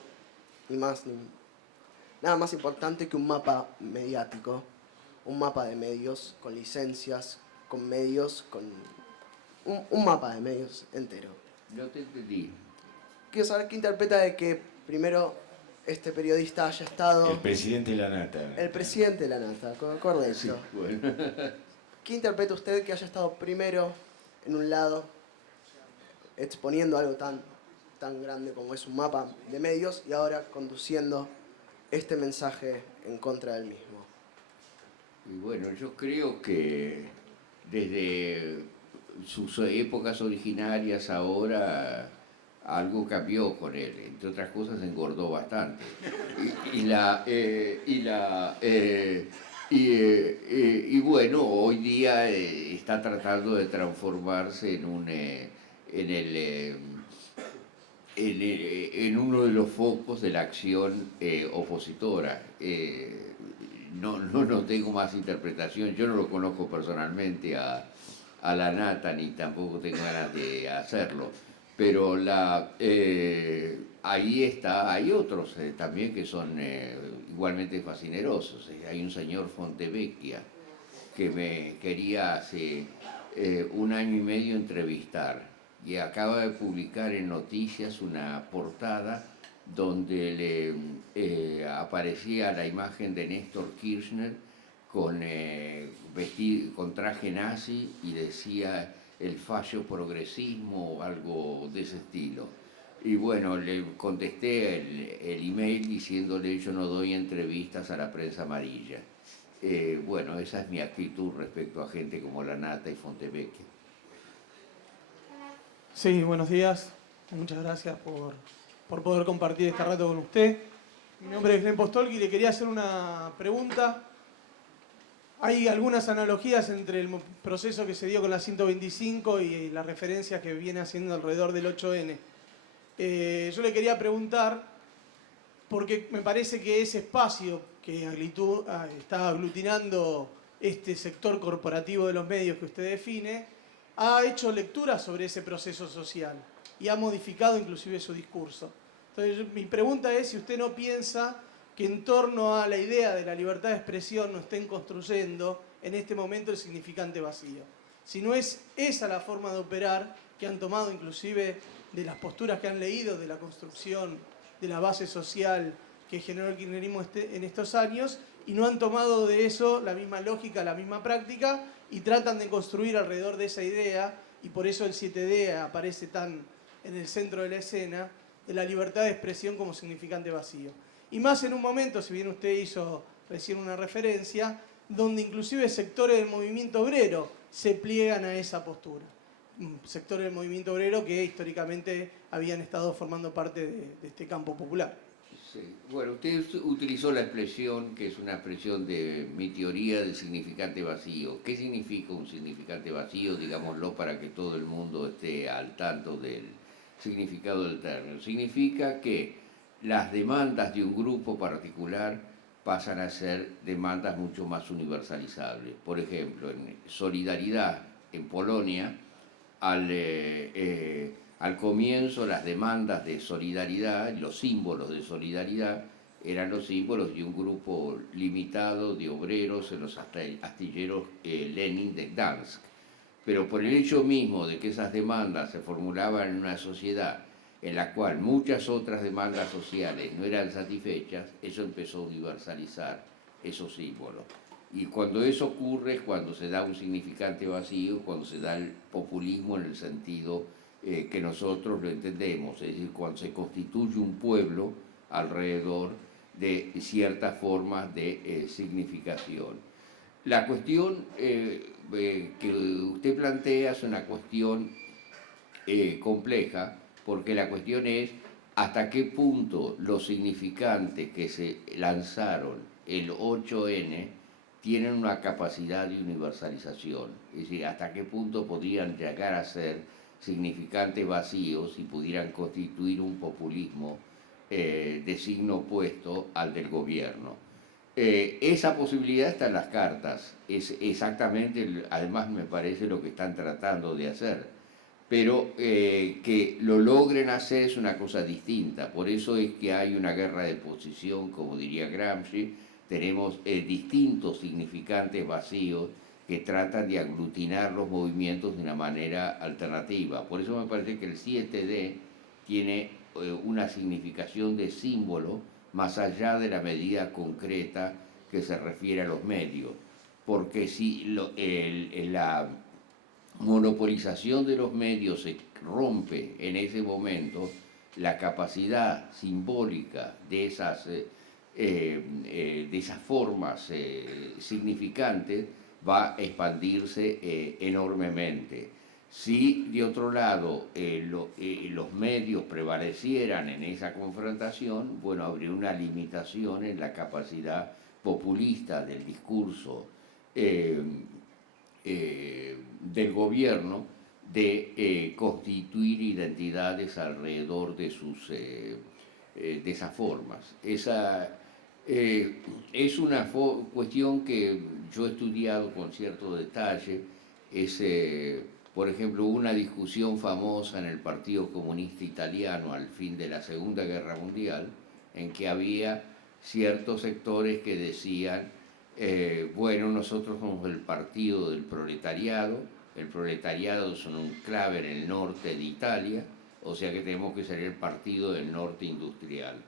nada más importante que un mapa mediático, un mapa de medios con licencias, con medios, con un mapa de medios entero? No te entendí. Quiero saber qué interpreta de que primero este periodista haya estado... El presidente de la Nata. El presidente de la Nata, correcto. Sí, bueno. ¿Qué interpreta usted que haya estado primero en un lado exponiendo algo tan grande como es un mapa de medios y ahora conduciendo este mensaje en contra del mismo? Y bueno, yo creo que desde sus épocas originarias ahora algo cambió con él, entre otras cosas engordó bastante. Y bueno, hoy día está tratando de transformarse en uno de los focos de la acción opositora. No tengo más interpretación, yo no lo conozco personalmente a la Nata, ni tampoco tengo ganas de hacerlo, pero ahí está, hay otros también que son igualmente fascinerosos. Hay un señor Fontevecchia que me quería hace 1 año y medio entrevistar y acaba de publicar en Noticias una portada donde le aparecía la imagen de Néstor Kirchner con traje nazi y decía el fallo progresismo o algo de ese estilo. Y bueno, le contesté el email diciéndole: yo no doy entrevistas a la prensa amarilla. Bueno, esa es mi actitud respecto a gente como la Nata y Fontevecchia. Sí, buenos días. Muchas gracias por poder compartir este rato con usted. Mi nombre es Glenn Postolki y le quería hacer una pregunta. Hay algunas analogías entre el proceso que se dio con la 125 y las referencias que viene haciendo alrededor del 8N. Yo le quería preguntar, porque me parece que ese espacio que está aglutinando este sector corporativo de los medios que usted define, ha hecho lecturas sobre ese proceso social y ha modificado inclusive su discurso. Entonces, mi pregunta es si usted no piensa que en torno a la idea de la libertad de expresión nos estén construyendo en este momento el significante vacío. Si no es esa la forma de operar que han tomado inclusive de las posturas que han leído de la construcción de la base social que generó el kirchnerismo en estos años, y no han tomado de eso la misma lógica, la misma práctica, y tratan de construir alrededor de esa idea, y por eso el 7D aparece tan en el centro de la escena, de la libertad de expresión como significante vacío. Y más en un momento, si bien usted hizo recién una referencia, donde inclusive sectores del movimiento obrero se pliegan a esa postura. Sectores del movimiento obrero que históricamente habían estado formando parte de este campo popular. Sí. Bueno, usted utilizó la expresión, que es una expresión de mi teoría del significante vacío. ¿Qué significa un significante vacío? Digámoslo para que todo el mundo esté al tanto del significado del término. Significa que las demandas de un grupo particular pasan a ser demandas mucho más universalizables. Por ejemplo, en Solidaridad en Polonia, al comienzo las demandas de solidaridad, los símbolos de solidaridad, eran los símbolos de un grupo limitado de obreros en los astilleros Lenin de Gdansk. Pero por el hecho mismo de que esas demandas se formulaban en una sociedad en la cual muchas otras demandas sociales no eran satisfechas, eso empezó a universalizar esos símbolos. Y cuando eso ocurre es cuando se da un significante vacío, cuando se da el populismo en el sentido que nosotros lo entendemos, es decir, cuando se constituye un pueblo alrededor de ciertas formas de significación. La cuestión que usted plantea es una cuestión compleja, porque la cuestión es hasta qué punto los significantes que se lanzaron el 8N tienen una capacidad de universalización, es decir, hasta qué punto podrían llegar a ser significantes vacíos y pudieran constituir un populismo de signo opuesto al del gobierno. Esa posibilidad está en las cartas, es exactamente, además me parece lo que están tratando de hacer, pero que lo logren hacer es una cosa distinta, por eso es que hay una guerra de posición, como diría Gramsci. Tenemos distintos significantes vacíos que tratan de aglutinar los movimientos de una manera alternativa. Por eso me parece que el 7D tiene una significación de símbolo más allá de la medida concreta que se refiere a los medios. Porque si la monopolización de los medios se rompe en ese momento, la capacidad simbólica de esas formas significantes va a expandirse enormemente. Si de otro lado los medios prevalecieran en esa confrontación, bueno, habría una limitación en la capacidad populista del discurso del gobierno de constituir identidades alrededor de esas formas. Esa es una cuestión que yo he estudiado con cierto detalle. Por ejemplo, una discusión famosa en el Partido Comunista Italiano al fin de la Segunda Guerra Mundial, en que había ciertos sectores que decían, bueno, nosotros somos el partido del proletariado, el proletariado es un enclave en el norte de Italia, o sea que tenemos que ser el partido del norte industrial.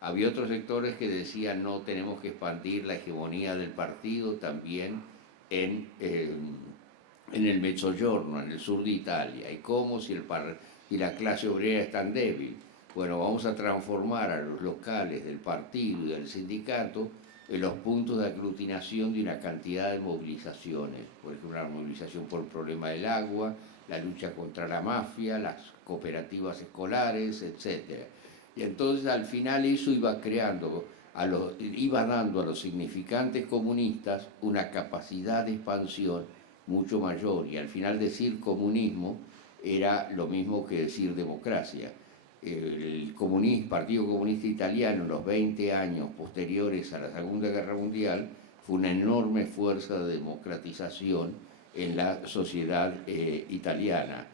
Había otros sectores que decían, no, tenemos que expandir la hegemonía del partido también en el Mezzogiorno, en el sur de Italia. ¿Y cómo si la clase obrera es tan débil? Bueno, vamos a transformar a los locales del partido y del sindicato en los puntos de aglutinación de una cantidad de movilizaciones. Por ejemplo, la movilización por el problema del agua, la lucha contra la mafia, las cooperativas escolares, etc. Y entonces al final eso iba dando a los significantes comunistas una capacidad de expansión mucho mayor, y al final decir comunismo era lo mismo que decir democracia. El Partido Comunista Italiano en los 20 años posteriores a la Segunda Guerra Mundial fue una enorme fuerza de democratización en la sociedad italiana.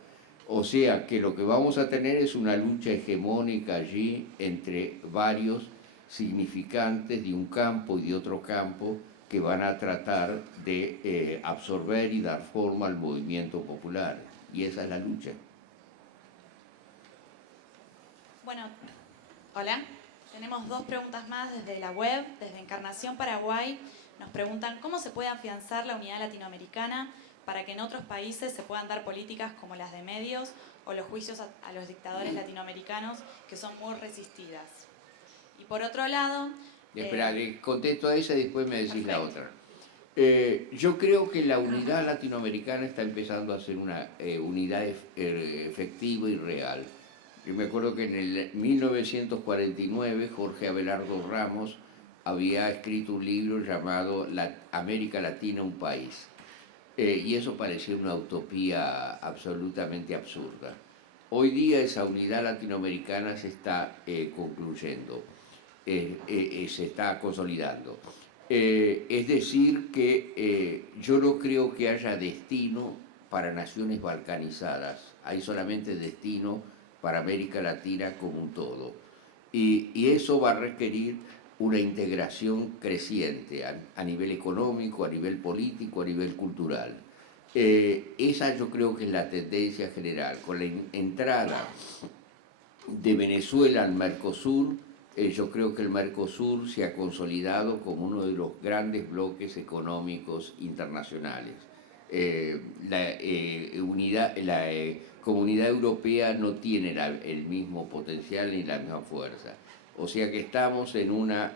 O sea que lo que vamos a tener es una lucha hegemónica allí entre varios significantes de un campo y de otro campo que van a tratar de absorber y dar forma al movimiento popular. Y esa es la lucha. Bueno, hola. Tenemos dos preguntas más desde la web, desde Encarnación Paraguay. Nos preguntan cómo se puede afianzar la unidad latinoamericana para que en otros países se puedan dar políticas como las de medios o los juicios a los dictadores latinoamericanos que son muy resistidas. Y por otro lado... Espera, le contesto a esa y después me decís perfecto. La otra. Yo creo que la unidad latinoamericana está empezando a ser una unidad efectiva y real. Yo me acuerdo que en el 1949 Jorge Abelardo Ramos había escrito un libro llamado América Latina, un país. Y eso parecía una utopía absolutamente absurda. Hoy día esa unidad latinoamericana se está concluyendo, se está consolidando. Es decir, que yo no creo que haya destino para naciones balcanizadas, hay solamente destino para América Latina como un todo. Y eso va a requerir una integración creciente a nivel económico, a nivel político, a nivel cultural. Esa yo creo que es la tendencia general. Con la entrada de Venezuela al Mercosur, yo creo que el Mercosur se ha consolidado como uno de los grandes bloques económicos internacionales. La Comunidad Europea no tiene el mismo potencial ni la misma fuerza. O sea que estamos en una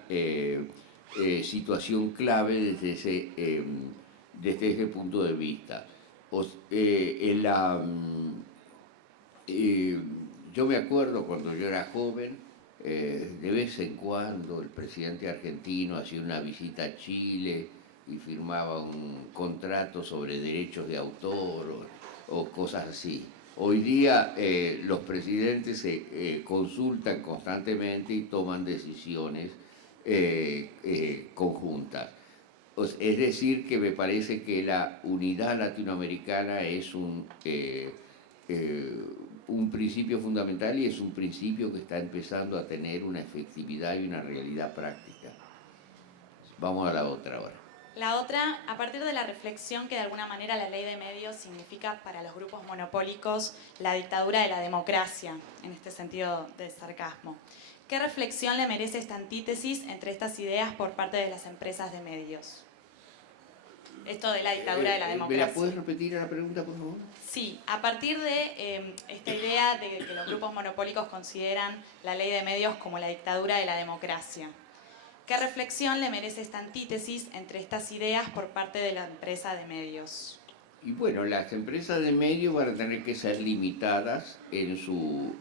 situación clave desde ese punto de vista. Yo me acuerdo cuando yo era joven, de vez en cuando el presidente argentino hacía una visita a Chile y firmaba un contrato sobre derechos de autor o cosas así. Hoy día los presidentes se consultan constantemente y toman decisiones conjuntas. Es decir, que me parece que la unidad latinoamericana es un principio fundamental y es un principio que está empezando a tener una efectividad y una realidad práctica. Vamos a la otra ahora. La otra, a partir de la reflexión que de alguna manera la ley de medios significa para los grupos monopólicos la dictadura de la democracia, en este sentido de sarcasmo. ¿Qué reflexión le merece esta antítesis entre estas ideas por parte de las empresas de medios? Esto de la dictadura de la democracia. ¿Me la puedes repetir la pregunta, por favor? Sí, a partir de esta idea de que los grupos monopólicos consideran la ley de medios como la dictadura de la democracia. ¿Qué reflexión le merece esta antítesis entre estas ideas por parte de la empresa de medios? Y bueno, las empresas de medios van a tener que ser limitadas en su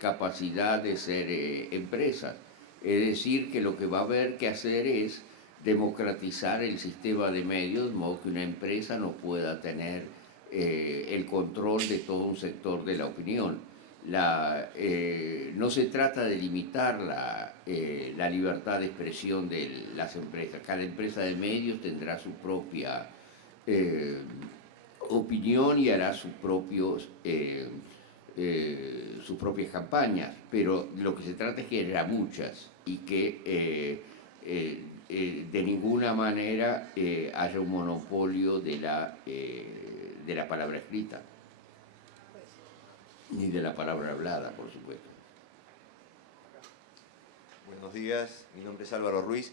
capacidad de ser empresas. Es decir, que lo que va a haber que hacer es democratizar el sistema de medios, de modo que una empresa no pueda tener el control de todo un sector de la opinión. No se trata de limitar la libertad de expresión de las empresas. Cada empresa de medios tendrá su propia opinión y hará sus propias campañas, pero lo que se trata es que haya muchas y que de ninguna manera haya un monopolio de la palabra escrita, ni de la palabra hablada, por supuesto. Buenos días, mi nombre es Álvaro Ruiz.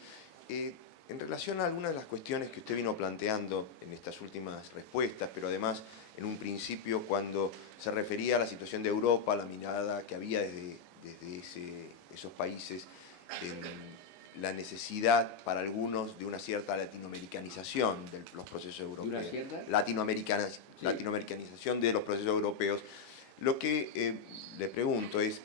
En relación a algunas de las cuestiones que usted vino planteando en estas últimas respuestas, pero además en un principio cuando se refería a la situación de Europa, la mirada que había desde esos países, en la necesidad para algunos de una cierta latinoamericanización de los procesos europeos. ¿De una cierta? Latinoamericanización de los procesos europeos. Lo que le pregunto es,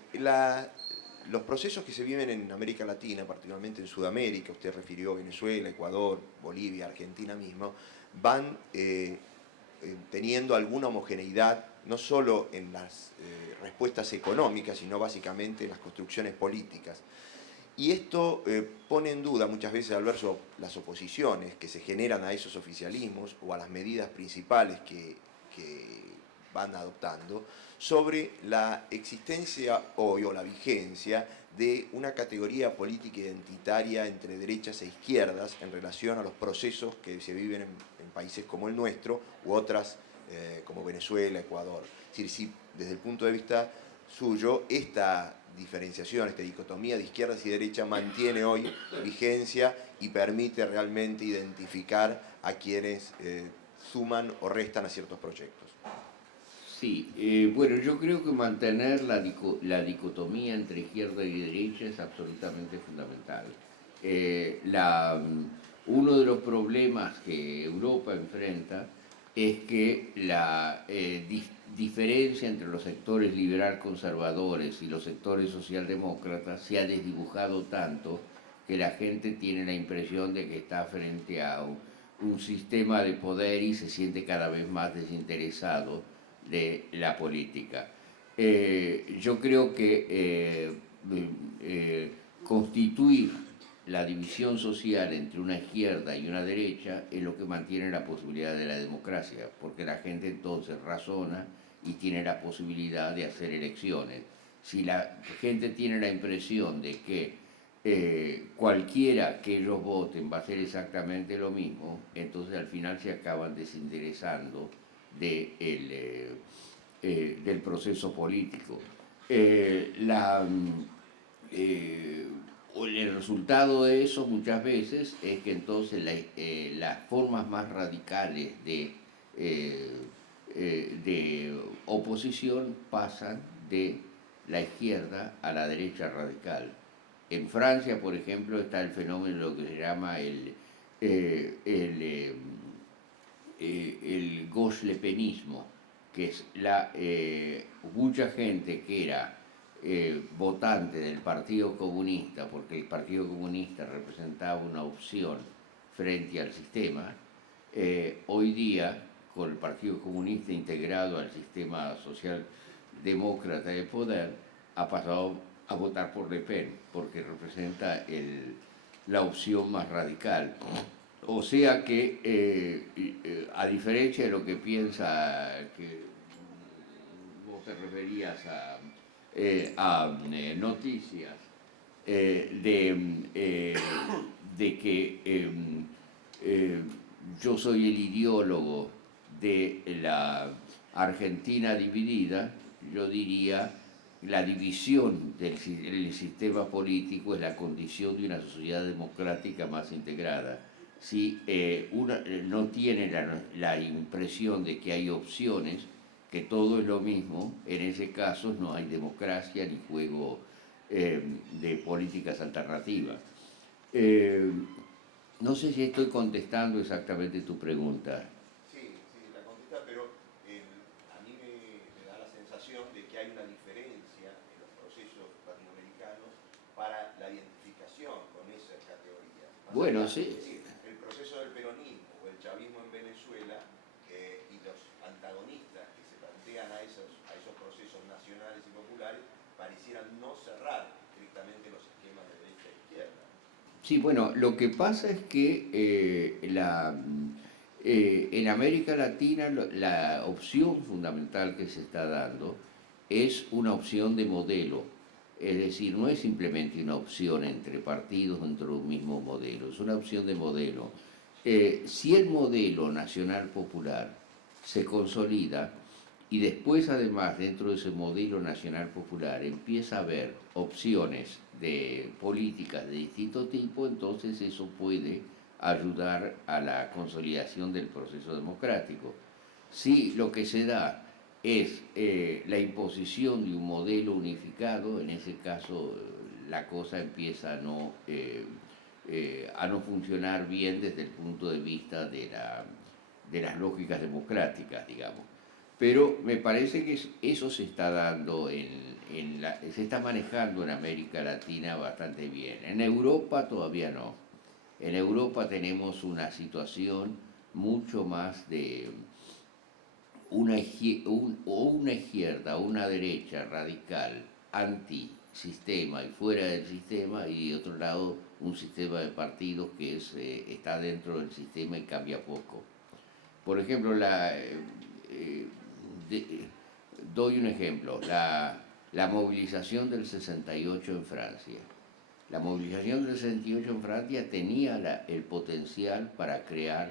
los procesos que se viven en América Latina, particularmente en Sudamérica, usted refirió Venezuela, Ecuador, Bolivia, Argentina mismo, van teniendo alguna homogeneidad, no solo en las respuestas económicas, sino básicamente en las construcciones políticas. Y esto pone en duda muchas veces al ver las oposiciones que se generan a esos oficialismos o a las medidas principales que van adoptando, sobre la existencia hoy o la vigencia de una categoría política identitaria entre derechas e izquierdas en relación a los procesos que se viven en países como el nuestro u otras como Venezuela, Ecuador. Es decir, si desde el punto de vista suyo esta diferenciación, esta dicotomía de izquierdas y derechas mantiene hoy vigencia y permite realmente identificar a quienes suman o restan a ciertos proyectos. Sí, bueno, yo creo que mantener la dicotomía entre izquierda y derecha es absolutamente fundamental. Uno de los problemas que Europa enfrenta es que la diferencia entre los sectores liberal conservadores y los sectores socialdemócratas se ha desdibujado tanto que la gente tiene la impresión de que está frente a un sistema de poder y se siente cada vez más desinteresado de la política. Yo creo que constituir la división social entre una izquierda y una derecha es lo que mantiene la posibilidad de la democracia, porque la gente entonces razona y tiene la posibilidad de hacer elecciones. Si la gente tiene la impresión de que cualquiera que ellos voten va a hacer exactamente lo mismo, entonces al final se acaban desinteresando del proceso político. El resultado de eso muchas veces es que entonces las formas más radicales de oposición pasan de la izquierda a la derecha radical. En Francia, por ejemplo, está el fenómeno de lo que se llama el gauche-lepenismo, que es mucha gente que era votante del Partido Comunista, porque el Partido Comunista representaba una opción frente al sistema, hoy día, con el Partido Comunista integrado al sistema socialdemócrata de poder, ha pasado a votar por Le Pen, porque representa la opción más radical. O sea que, a diferencia de lo que piensa, que vos te referías a noticias de que yo soy el ideólogo de la Argentina dividida, yo diría la división del sistema político es la condición de una sociedad democrática más integrada. Si no tiene la impresión de que hay opciones, que todo es lo mismo, en ese caso no hay democracia ni juego de políticas alternativas. No sé si estoy contestando exactamente tu pregunta. Sí, la contesta, pero a mí me da la sensación de que hay una diferencia en los procesos latinoamericanos para la identificación con esas categorías. Bueno, sí. El proceso del peronismo o el chavismo en Venezuela y los antagonistas que se plantean a esos procesos nacionales y populares parecieran no cerrar estrictamente los esquemas de derecha e izquierda. Sí, bueno, lo que pasa es que en América Latina la opción fundamental que se está dando es una opción de modelo. Es decir, no es simplemente una opción entre partidos dentro de un mismo modelo, es una opción de modelo. Si el modelo nacional popular se consolida y después además dentro de ese modelo nacional popular empieza a haber opciones de políticas de distinto tipo, entonces eso puede ayudar a la consolidación del proceso democrático. Si lo que se da es la imposición de un modelo unificado, en ese caso la cosa empieza a no funcionar bien desde el punto de vista de las lógicas democráticas, digamos. Pero me parece que eso se está dando se está manejando en América Latina bastante bien. En Europa todavía no. En Europa tenemos una situación mucho más de una izquierda o una derecha radical antisistema y fuera del sistema, y de otro lado un sistema de partidos que está dentro del sistema y cambia poco. Por ejemplo, doy un ejemplo, la movilización del 68 en Francia. La movilización del 68 en Francia tenía el potencial para crear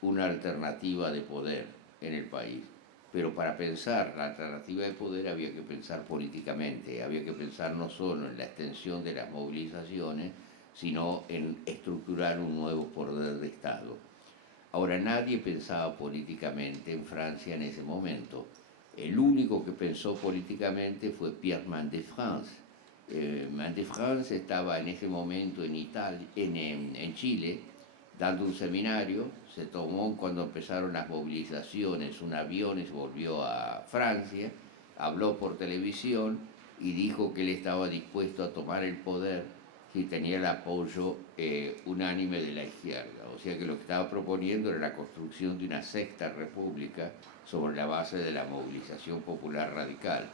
una alternativa de poder en el país. Pero para pensar la alternativa de poder había que pensar políticamente, había que pensar no solo en la extensión de las movilizaciones, sino en estructurar un nuevo poder de Estado. Ahora, nadie pensaba políticamente en Francia en ese momento. El único que pensó políticamente fue Pierre Mendès France. Mendès France estaba en ese momento en Chile, dando un seminario. Se tomó cuando empezaron las movilizaciones un avión y se volvió a Francia, habló por televisión y dijo que él estaba dispuesto a tomar el poder si tenía el apoyo unánime de la izquierda. O sea que lo que estaba proponiendo era la construcción de una sexta república sobre la base de la movilización popular radical.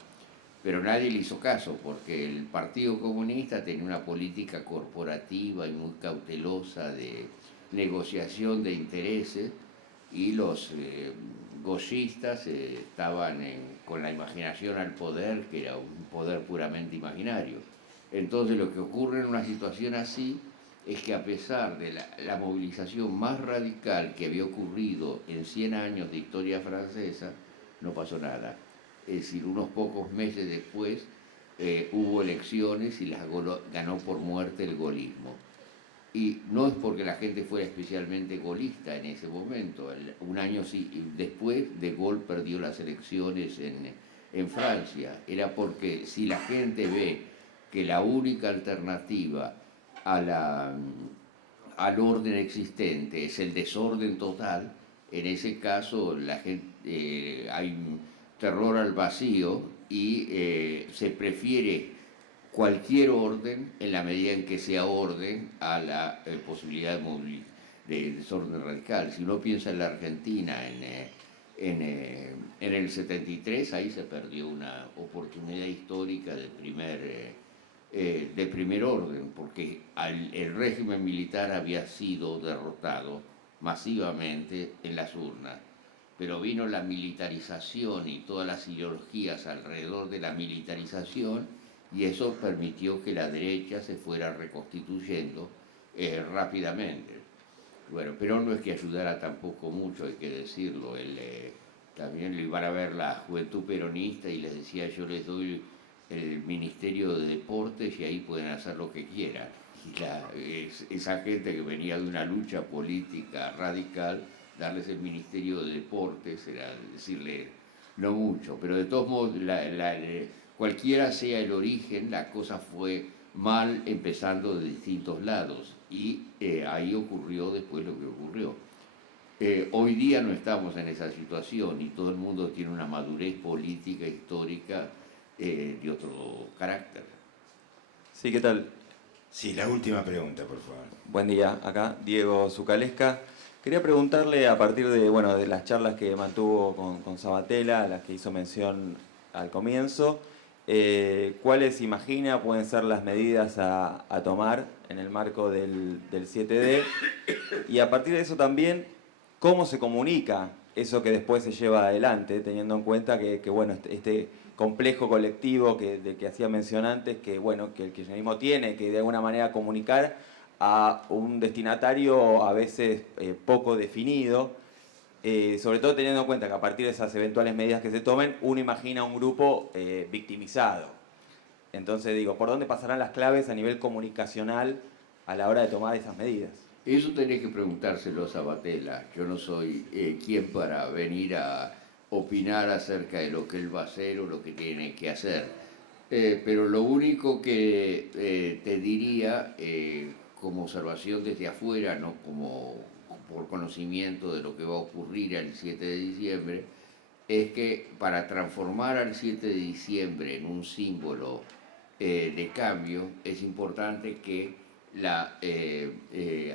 Pero nadie le hizo caso porque el Partido Comunista tenía una política corporativa y muy cautelosa de negociación de intereses, y los gauchistas estaban con la imaginación al poder, que era un poder puramente imaginario. Entonces lo que ocurre en una situación así es que a pesar de la movilización más radical que había ocurrido en 100 años de historia francesa, no pasó nada. Es decir, unos pocos meses después hubo elecciones y las ganó por muerte el gaullismo. Y no es porque la gente fuera especialmente gaulista en ese momento. Un año después, De Gaulle perdió las elecciones en Francia. Era porque si la gente ve que la única alternativa al orden existente es el desorden total, en ese caso la gente, hay un terror al vacío y se prefiere cualquier orden en la medida en que sea orden a la posibilidad de desorden radical. Si uno piensa en la Argentina en el 73, ahí se perdió una oportunidad histórica de primer orden, porque el régimen militar había sido derrotado masivamente en las urnas, pero vino la militarización y todas las ideologías alrededor de la militarización, y eso permitió que la derecha se fuera reconstituyendo rápidamente. Bueno, Perón no es que ayudara tampoco mucho, hay que decirlo. También lo iban a ver la juventud peronista y les decía: yo les doy el Ministerio de Deportes y ahí pueden hacer lo que quieran. Y esa gente que venía de una lucha política radical, darles el Ministerio de Deportes era decirle no mucho. Pero de todos modos, cualquiera sea el origen, la cosa fue mal empezando de distintos lados, y ahí ocurrió después lo que ocurrió. Hoy día no estamos en esa situación y todo el mundo tiene una madurez política, histórica, de otro carácter. Sí, ¿qué tal? Sí, la última pregunta, por favor. Buen día, acá Diego Zucalesca. Quería preguntarle, a partir de las charlas que mantuvo con Sabatella, las que hizo mención al comienzo, ¿cuáles imagina pueden ser las medidas a tomar en el marco del 7D? Y a partir de eso también, ¿cómo se comunica eso que después se lleva adelante, teniendo en cuenta que bueno, este complejo colectivo del que hacía mención antes, que bueno, que el kirchnerismo tiene que de alguna manera comunicar a un destinatario a veces poco definido, sobre todo teniendo en cuenta que a partir de esas eventuales medidas que se tomen, uno imagina un grupo victimizado. Entonces digo, ¿por dónde pasarán las claves a nivel comunicacional a la hora de tomar esas medidas? Eso tenés que preguntárselo a Sabatella. Yo no soy quien para venir a opinar acerca de lo que él va a hacer o lo que tiene que hacer. Pero lo único que te diría, como observación desde afuera, no como por conocimiento de lo que va a ocurrir el 7 de diciembre, es que para transformar al 7 de diciembre en un símbolo de cambio, es importante que la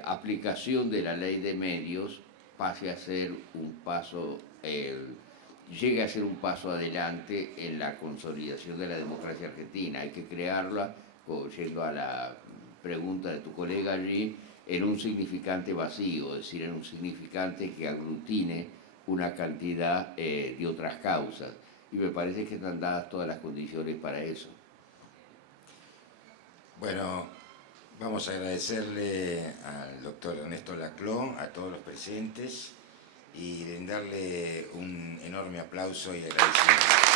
aplicación de la ley de medios pase a ser un paso, llegue a ser un paso adelante en la consolidación de la democracia argentina. Hay que crearla, yendo a la pregunta de tu colega allí, en un significante vacío, es decir, en un significante que aglutine una cantidad de otras causas. Y me parece que están dadas todas las condiciones para eso. Bueno, vamos a agradecerle al doctor Ernesto Laclau, a todos los presentes, y brindarle un enorme aplauso y agradecimiento.